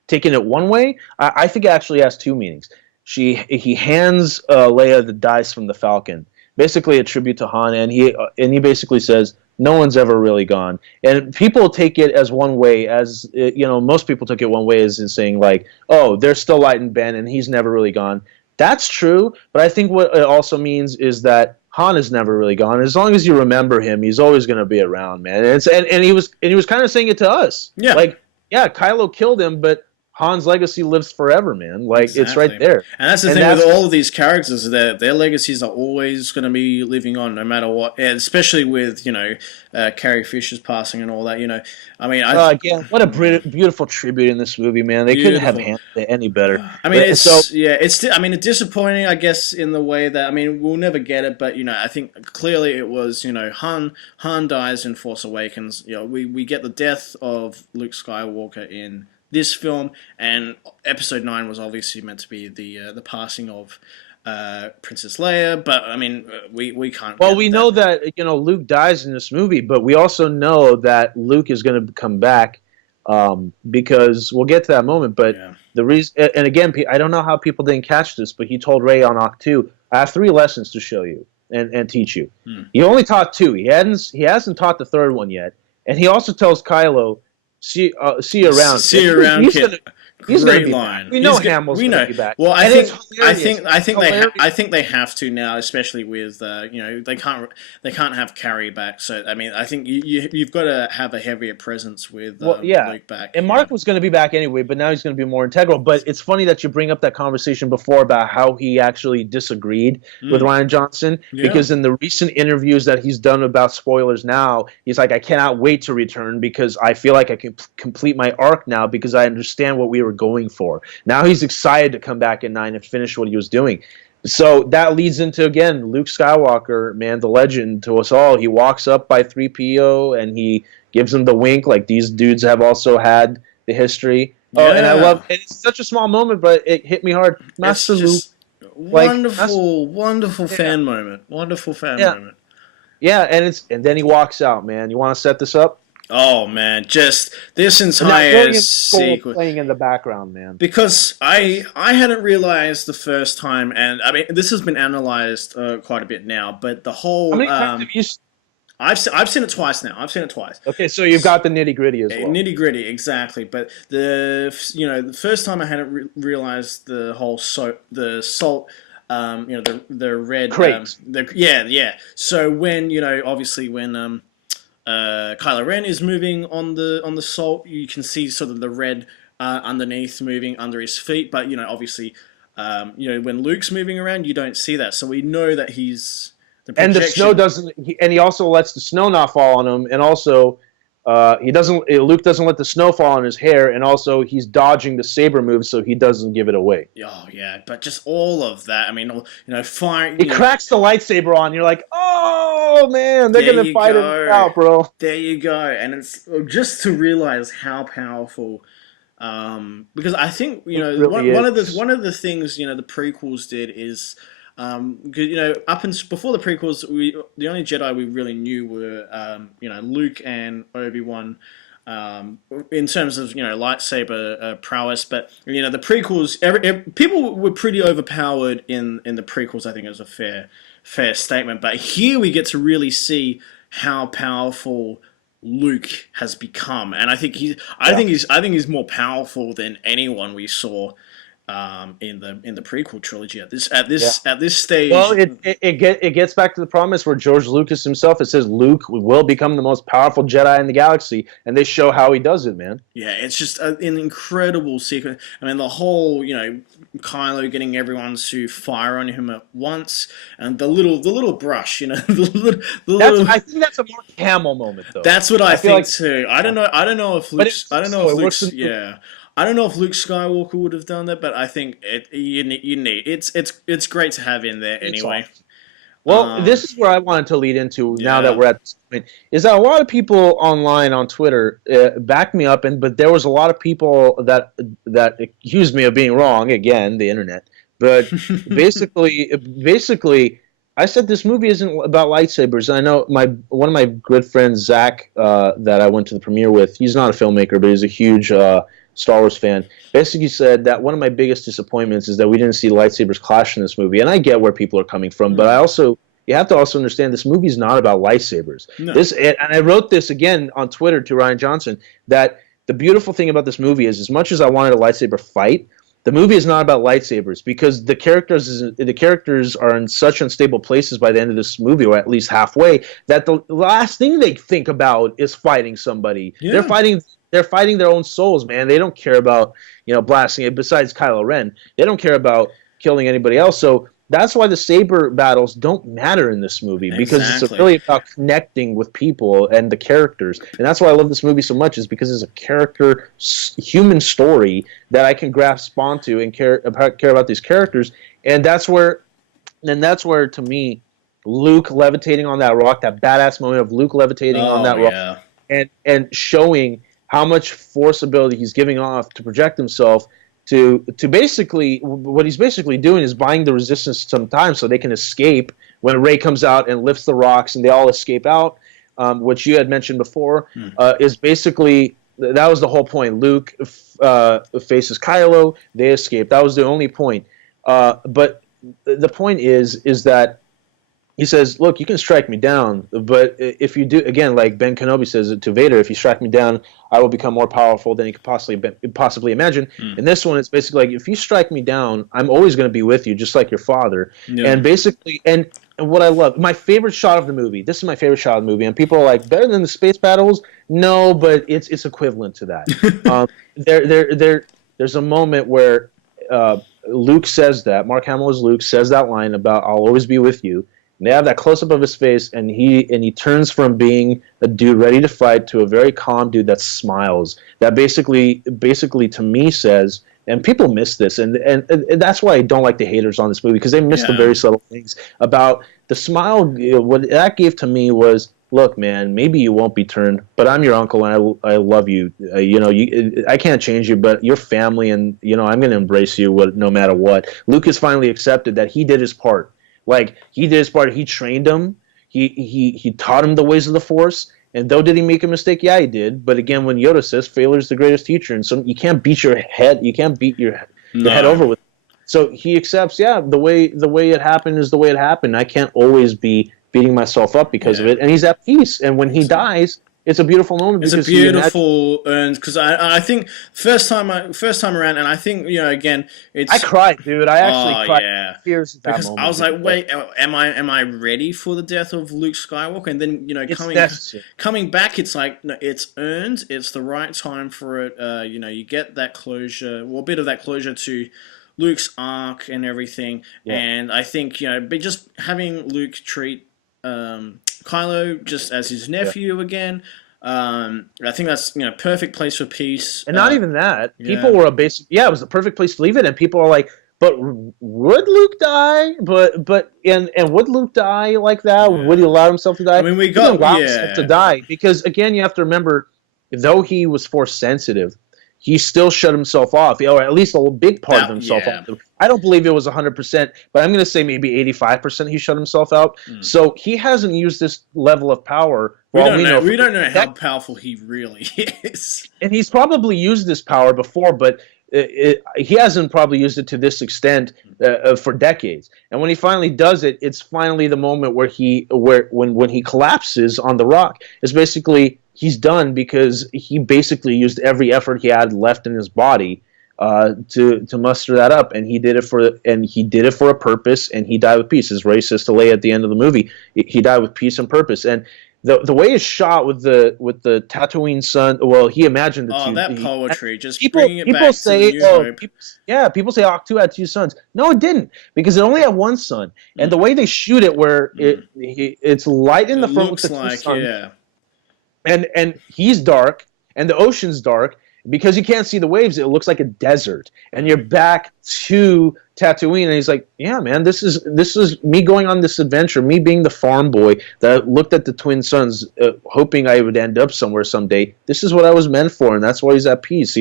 taken it one way. I think it actually has two meanings. He hands Leia the dice from the Falcon, basically a tribute to Han, and he basically says, "No one's ever really gone." And people take it as one way, as most people took it one way, as in saying like, "Oh, there's still light in Ben, and he's never really gone." That's true, but I think what it also means is that Han is never really gone. As long as you remember him, he's always going to be around, man. And he was kind of saying it to us, like, yeah, Kylo killed him, but Han's legacy lives forever, man. Like, Exactly. it's right there. And that's the thing with all of these characters, that their legacies are always going to be living on, no matter what. And especially with, Carrie Fisher's passing and all that. I mean, again, what a beautiful tribute in this movie, man. They couldn't have handled it any better. I mean, it's disappointing, I guess, in the way that, I mean, we'll never get it, but I think clearly it was, Han dies in Force Awakens. We get the death of Luke Skywalker in this film, and Episode 9 was obviously meant to be the passing of Princess Leia, but I mean, we can't. Well, we know that Luke dies in this movie, but we also know that Luke is going to come back, because we'll get to that moment. But the reason, and again, I don't know how people didn't catch this, but he told Rey on Oct 2, "I have 3 lessons to show you and teach you." He only taught 2. He hasn't taught the 3rd one yet, and he also tells Kylo, See you around. See you around, kid. He's going to Great be line. back. We know Hamill's going to be back. Well, I think they have to now, especially with they can't have Carrie back. So I mean, I think you've got to have a heavier presence with Luke back. And Mark was going to be back anyway, but now he's going to be more integral. But it's funny that you bring up that conversation before about how he actually disagreed with Rian Johnson, because in the recent interviews that he's done about spoilers now, he's like, I cannot wait to return because I feel like I can complete my arc now because I understand what we were going for. Now he's excited to come back at 9 and finish what he was doing. So that leads into, again, Luke Skywalker, man, the legend to us all. He walks up by 3PO and he gives him the wink, like these dudes have also had the history. Yeah. And I love it. It's such a small moment, but it hit me hard. Master Luke. Wonderful fan moment. Wonderful fan moment. Yeah, and then he walks out, man. You want to set this up? Oh man, just this entire sequence playing in the background, man. Because I hadn't realized the first time, and I mean this has been analyzed quite a bit now. But the whole how many times have you? I've seen it twice now. I've seen it twice. Okay, so you've got the nitty gritty as well. Nitty gritty, exactly. But the first time I hadn't realized the whole salt. The red crates. So when obviously when Kylo Ren is moving on the salt, you can see sort of the red underneath moving under his feet, but obviously when Luke's moving around you don't see that, so we know that he's and the snow doesn't, and he also lets the snow not fall on him, and also Luke doesn't let the snow fall on his hair, and also he's dodging the saber move so he doesn't give it away. Oh yeah, but just all of that, I mean, fire. He cracks the lightsaber on. You're like, oh man, they're gonna fight it out, bro. There you go, and it's just to realize how powerful. Because I think one of the things the prequels did is. Before the prequels, the only Jedi we really knew were Luke and Obi-Wan, in terms of lightsaber prowess. But the prequels, people were pretty overpowered in the prequels. I think is a fair statement. But here we get to really see how powerful Luke has become, and I think he's more powerful than anyone we saw. In the prequel trilogy at this stage. Well, it gets back to the promise where George Lucas himself, it says Luke will become the most powerful Jedi in the galaxy, and they show how he does it, man. Yeah, it's just an incredible sequence. I mean, the whole Kylo getting everyone to fire on him at once, and the little brush, I think that's a more Camel moment, though. That's what I think too. I don't know if Luke's. I don't know if Luke Skywalker would have done that, but I think you need it's great to have in there anyway. Well, this is where I wanted to lead into now that we're at this point, is that a lot of people online on Twitter back me up, but there was a lot of people that accused me of being wrong, again, the internet. But basically, I said this movie isn't about lightsabers. I know one of my good friends, Zach, that I went to the premiere with, he's not a filmmaker, but he's a huge Star Wars fan, basically said that one of my biggest disappointments is that we didn't see lightsabers clash in this movie. And I get where people are coming from, but you have to also understand this movie is not about lightsabers. No. And I wrote this again on Twitter to Rian Johnson, that the beautiful thing about this movie is, as much as I wanted a lightsaber fight, The movie is not about lightsabers because the characters are in such unstable places by the end of this movie, or at least halfway, that the last thing they think about is fighting somebody. Yeah. They're fighting their own souls, man. They don't care about, blasting it. Besides Kylo Ren, they don't care about killing anybody else. So that's why the saber battles don't matter in this movie, because it's really about connecting with people and the characters. And that's why I love this movie so much, is because it's a human story that I can grasp onto and care about these characters. And that's where, to me, Luke levitating on that rock, that badass moment of Luke levitating on that rock, and showing how much force ability he's giving off to project himself. To basically, what he's basically doing is buying the Resistance some time so they can escape when Rey comes out and lifts the rocks and they all escape out, which you had mentioned before, is basically, that was the whole point. Luke faces Kylo, they escape. That was the only point. But the point is that he says, look, you can strike me down, but if you do, again, like Ben Kenobi says to Vader, if you strike me down, I will become more powerful than you could possibly imagine. In this one, it's basically like, if you strike me down, I'm always going to be with you, just like your father. Yeah. And basically, and what I love, my favorite shot of the movie, this is my favorite shot of the movie, and people are like, better than the space battles? No, but it's equivalent to that. There's a moment where Luke says that, Mark Hamill's Luke says that line about, I'll always be with you. And they have that close-up of his face, and he turns from being a dude ready to fight to a very calm dude that smiles. That basically to me says, and people miss this, and that's why I don't like the haters on this movie, because they miss the very subtle things about the smile. What that gave to me was, look, man, maybe you won't be turned, but I'm your uncle, and I love you. I can't change you, but your family, and I'm going to embrace you no matter what. Luke has finally accepted that he did his part. Like, he did his part. He trained him. He taught him the ways of the Force. And though did he make a mistake? Yeah, he did. But again, when Yoda says failure is the greatest teacher, and so you can't beat your head. You can't beat the head over with. So he accepts. Yeah, the way it happened is the way it happened. I can't always be beating myself up because of it. And he's at peace. And when he dies, it's a beautiful moment. It's a beautiful, because I think first time around, and I think again, I cried, dude. I actually cried tears at that because moment. I was like, wait, am I ready for the death of Luke Skywalker? And then coming back, it's like, no, it's earned. It's the right time for it. You get that closure, well, a bit of that closure to Luke's arc and everything. Yeah. And I think but just having Luke treat Kylo just as his nephew again. I think that's perfect place for peace. And not even that. People were it was the perfect place to leave it, and people are like, but would Luke die? But would Luke die like that? Yeah. Would he allow himself to die? I mean, he didn't allow himself to die, because again, you have to remember, though he was Force sensitive, he still shut himself off, or at least a big part of himself off. I don't believe it was 100%, but I'm going to say maybe 85% he shut himself out. So he hasn't used this level of power. We don't know how powerful he really is. And he's probably used this power before, but he hasn't probably used it to this extent for decades. And when he finally does it, it's finally the moment where when he collapses on the rock. It's basically he's done, because he basically used every effort he had left in his body to muster that up, and he did it for a purpose, and he died with peace. As Rey says to Leia at the end of the movie, he died with peace and purpose. And the way it's shot with the Tatooine sun, well, he imagined the two. That poetry, bringing it back to the new people say Ahch-To had two sons. No, it didn't, because it only had one son. And the way they shoot it, where it's light in the front with the two sons, and he's dark, and the ocean's dark. Because you can't see the waves, it looks like a desert. And you're back to Tatooine, and he's like, yeah, man, this is me going on this adventure, me being the farm boy that looked at the twin sons, hoping I would end up somewhere someday. This is what I was meant for, and that's why he's at peace.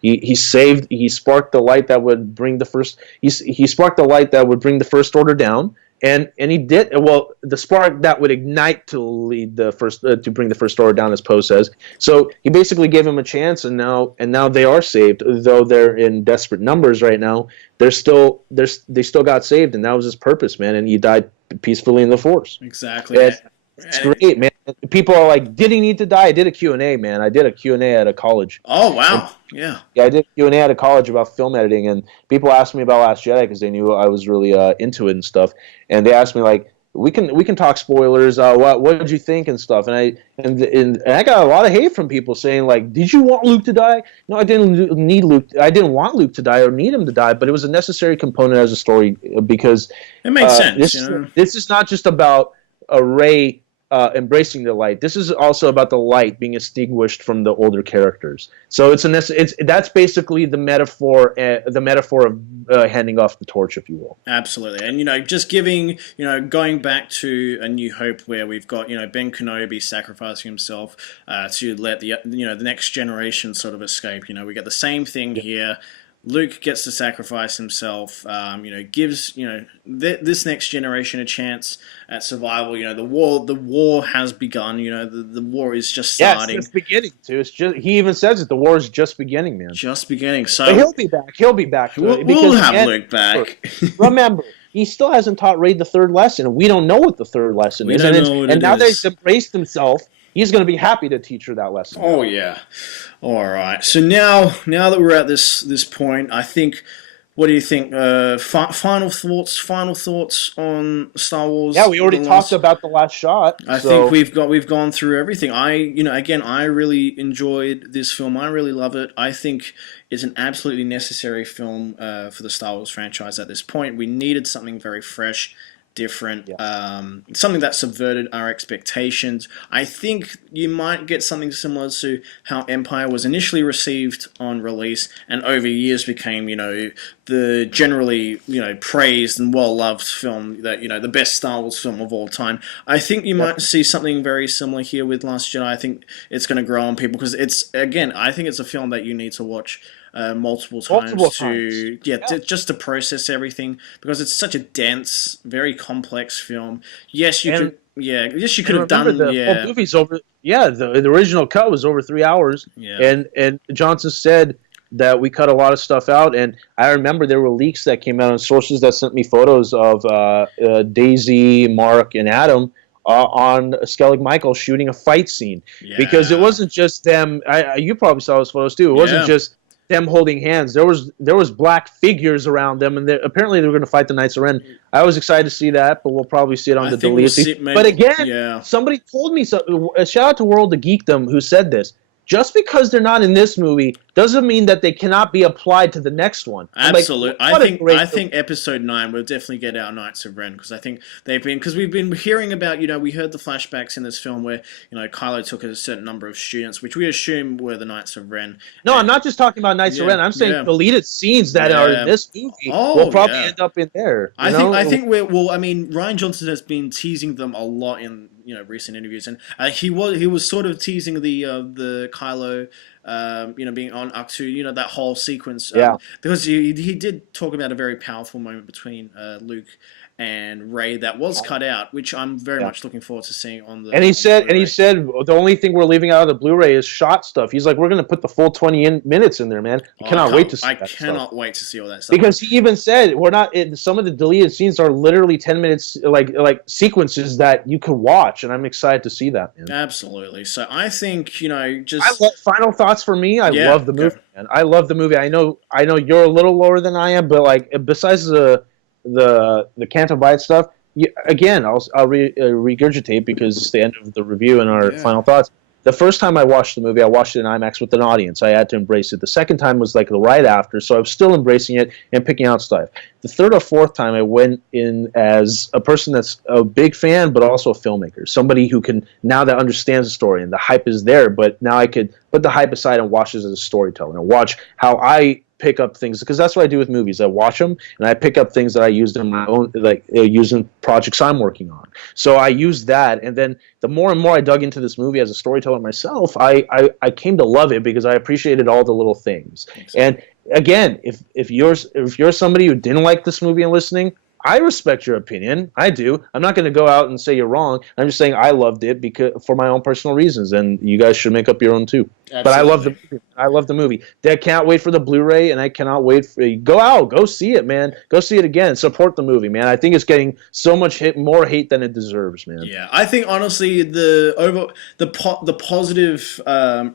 He sparked the light that would bring the first. He sparked the light that would bring the First Order down. And he did well. The spark that would ignite to lead to bring the First Order down, as Poe says. So he basically gave him a chance, and now they are saved. Though they're in desperate numbers right now, they still got saved, and that was his purpose, man. And he died peacefully in the Force. Exactly. It's great, man. People are like, did he need to die? I did a Q&A, man. I did a Q&A at a college. Oh, wow. Yeah, I did a Q&A at a college about film editing, and people asked me about Last Jedi because they knew I was really into it and stuff. And they asked me, like, we can talk spoilers. What did you think and stuff? And I got a lot of hate from people saying, like, did you want Luke to die? No, I didn't need Luke. I didn't want Luke to die or need him to die, but it was a necessary component as a story because it made sense. This is not just about Rey embracing the light. This is also about the light being extinguished from the older characters. So that's basically the metaphor of handing off the torch, if you will. Absolutely. And just giving, going back to A New Hope, where we've got Ben Kenobi sacrificing himself to let the next generation sort of escape. We get the same thing here. Luke gets to sacrifice himself, gives this next generation a chance at survival. The war has begun. The war is just starting. Yeah, it's just beginning too. He even says it. The war is just beginning, man. Just beginning. So but he'll be back. He'll be back. We'll have Luke back. Remember, he still hasn't taught Rey the third lesson. We don't know what the third lesson is. And now that he's embraced himself, he's going to be happy to teach her that lesson. Oh yeah. All right. So now that we're at this point, I think. What do you think? Final thoughts on Star Wars? Yeah, we already talked about The Last Shot. I think we've gone through everything. I really enjoyed this film. I really love it. I think it's an absolutely necessary film for the Star Wars franchise at this point. We needed something very fresh, different, something that subverted our expectations. I think you might get something similar to how Empire was initially received on release and over years became, the generally, praised and well-loved film that, the best Star Wars film of all time. I think you might see something very similar here with Last Jedi. I think it's going to grow on people because I think it's a film that you need to watch multiple times just to process everything because it's such a dense, very complex film. Yes, you could have done the movie's over. Yeah, the original cut was over 3 hours. Yeah, and Johnson said that we cut a lot of stuff out, and I remember there were leaks that came out and sources that sent me photos of Daisy, Mark, and Adam on Skellig Michael shooting a fight scene because it wasn't just them. You probably saw those photos too. It wasn't just them holding hands. There was black figures around them, and apparently they were going to fight the Knights of Ren. I was excited to see that, but we'll probably see it on the deleted scene. But again, somebody told me so. Shout out to World of Geekdom who said this. Just because they're not in this movie doesn't mean that they cannot be applied to the next one. Absolutely. I think Episode 9 will definitely get our Knights of Ren because I think because we've been hearing about, we heard the flashbacks in this film where, Kylo took a certain number of students, which we assume were the Knights of Ren. No, I'm not just talking about Knights of Ren. I'm saying deleted scenes that are in this movie will probably end up in there. I think Ryan Johnson has been teasing them a lot in recent interviews, and he was sort of teasing the Kylo, being on Ahch-To, that whole sequence, because he did talk about a very powerful moment between Luke and Rey that was cut out, which I'm very much looking forward to seeing on the. And he said the only thing we're leaving out of the Blu-ray is shot stuff. He's like, we're going to put the full 20 minutes in there, man. I cannot wait to see. I cannot wait to see all that stuff. Because he even said we're not. Some of the deleted scenes are literally 10 minutes, like sequences that you could watch, and I'm excited to see that, man. Absolutely. So I think final thoughts for me. I love the movie, man. I love the movie. I know you're a little lower than I am, but besides the Canto Bight stuff, again, I'll regurgitate because it's the end of the review and our final thoughts. The first time I watched the movie, I watched it in IMAX with an audience. I had to embrace it. The second time was like the right after, so I was still embracing it and picking out stuff. The third or fourth time, I went in as a person that's a big fan, but also a filmmaker, somebody who can now that understands the story and the hype is there, but now I could put the hype aside and watch this as a storyteller and watch how I pick up things, because that's what I do with movies. I watch them and I pick up things that I used in my own, using projects I'm working on. So I used that, and then the more and more I dug into this movie as a storyteller myself, I came to love it because I appreciated all the little things. Exactly. And again, if you're somebody who didn't like this movie and listening, I respect your opinion. I do. I'm not going to go out and say you're wrong. I'm just saying I loved it because for my own personal reasons, and you guys should make up your own too. Absolutely. But I love the movie. I can't wait for the Blu-ray, and I cannot wait for go see it, man. Go see it again. Support the movie, man. I think it's getting so much more hate than it deserves, man. Yeah, I think honestly the positive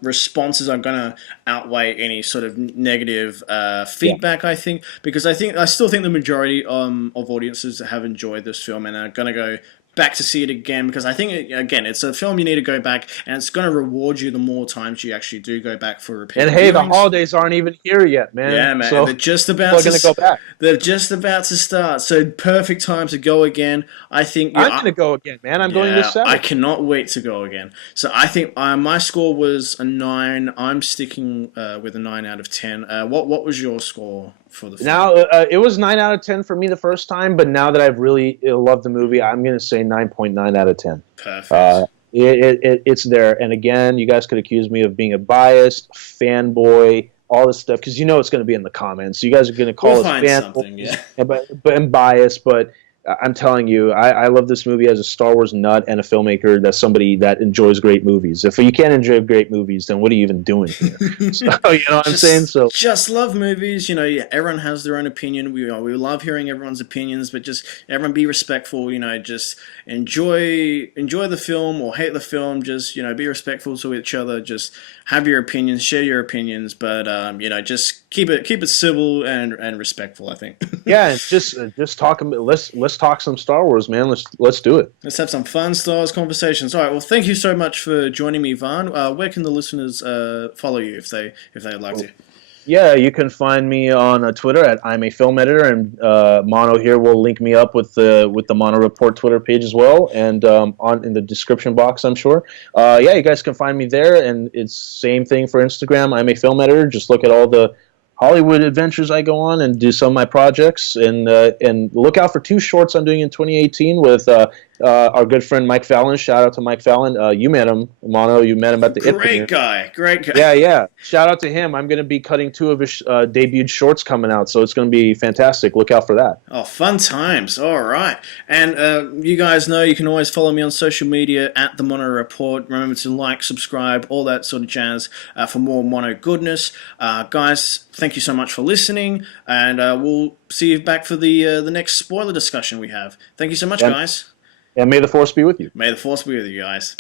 responses are gonna outweigh any sort of negative feedback. I think because I still think the majority of audiences have enjoyed this film and are gonna go back to see it again because I think again it's a film you need to go back and it's going to reward you the more times you actually do go back for repeat. And hey, the holidays aren't even here yet, man. Yeah, man. So they're just about to go back. They're just about to start. So perfect time to go again. I think I'm going to go again, man. I'm going this Saturday. I cannot wait to go again. So I think my score was a 9. I'm sticking with a 9 out of 10. What was your score for the film? Now, it was 9 out of 10 for me the first time, but now that I've really loved the movie, I'm going to say 9.9 out of 10. Perfect. It's there. And again, you guys could accuse me of being a biased fanboy, all this stuff, because you know it's going to be in the comments. You guys are going to call us fanboy, and biased, but I'm telling you, I love this movie as a Star Wars nut and a filmmaker. That's somebody that enjoys great movies. If you can't enjoy great movies, then what are you even doing here? So, you know what I'm saying? So just love movies. You know, everyone has their own opinion. We love hearing everyone's opinions, but just everyone be respectful. You know, just enjoy the film or hate the film. Just be respectful to each other. Just have your opinions, share your opinions, but just keep it civil and respectful. I think. Yeah, and just talk. Let's talk some Star Wars, man. Let's do it. Let's have some fun Star Wars conversations. All right. Well, thank you so much for joining me, Vahn. Where can the listeners follow you if they'd like to? Yeah, you can find me on Twitter at ImAFilmEditor, and Mono here will link me up with the Mono Report Twitter page as well, and in the description box, I'm sure. Yeah, you guys can find me there, and it's same thing for Instagram. ImAFilmEditor. Just look at all the Hollywood adventures I go on and do some of my projects, and look out for 2 shorts I'm doing in 2018 with our good friend Mike Fallon. Shout out to Mike Fallon. You met him, Mono. You met him at the Great guy. Yeah. Shout out to him. I'm going to be cutting 2 of his debuted shorts coming out, so it's going to be fantastic. Look out for that. Oh, fun times. All right. And you guys know you can always follow me on social media at The Mono Report. Remember to like, subscribe, all that sort of jazz for more Mono goodness. Guys, thank you so much for listening, and we'll see you back for the next spoiler discussion we have. Thank you so much, guys. And may the Force be with you. May the Force be with you guys.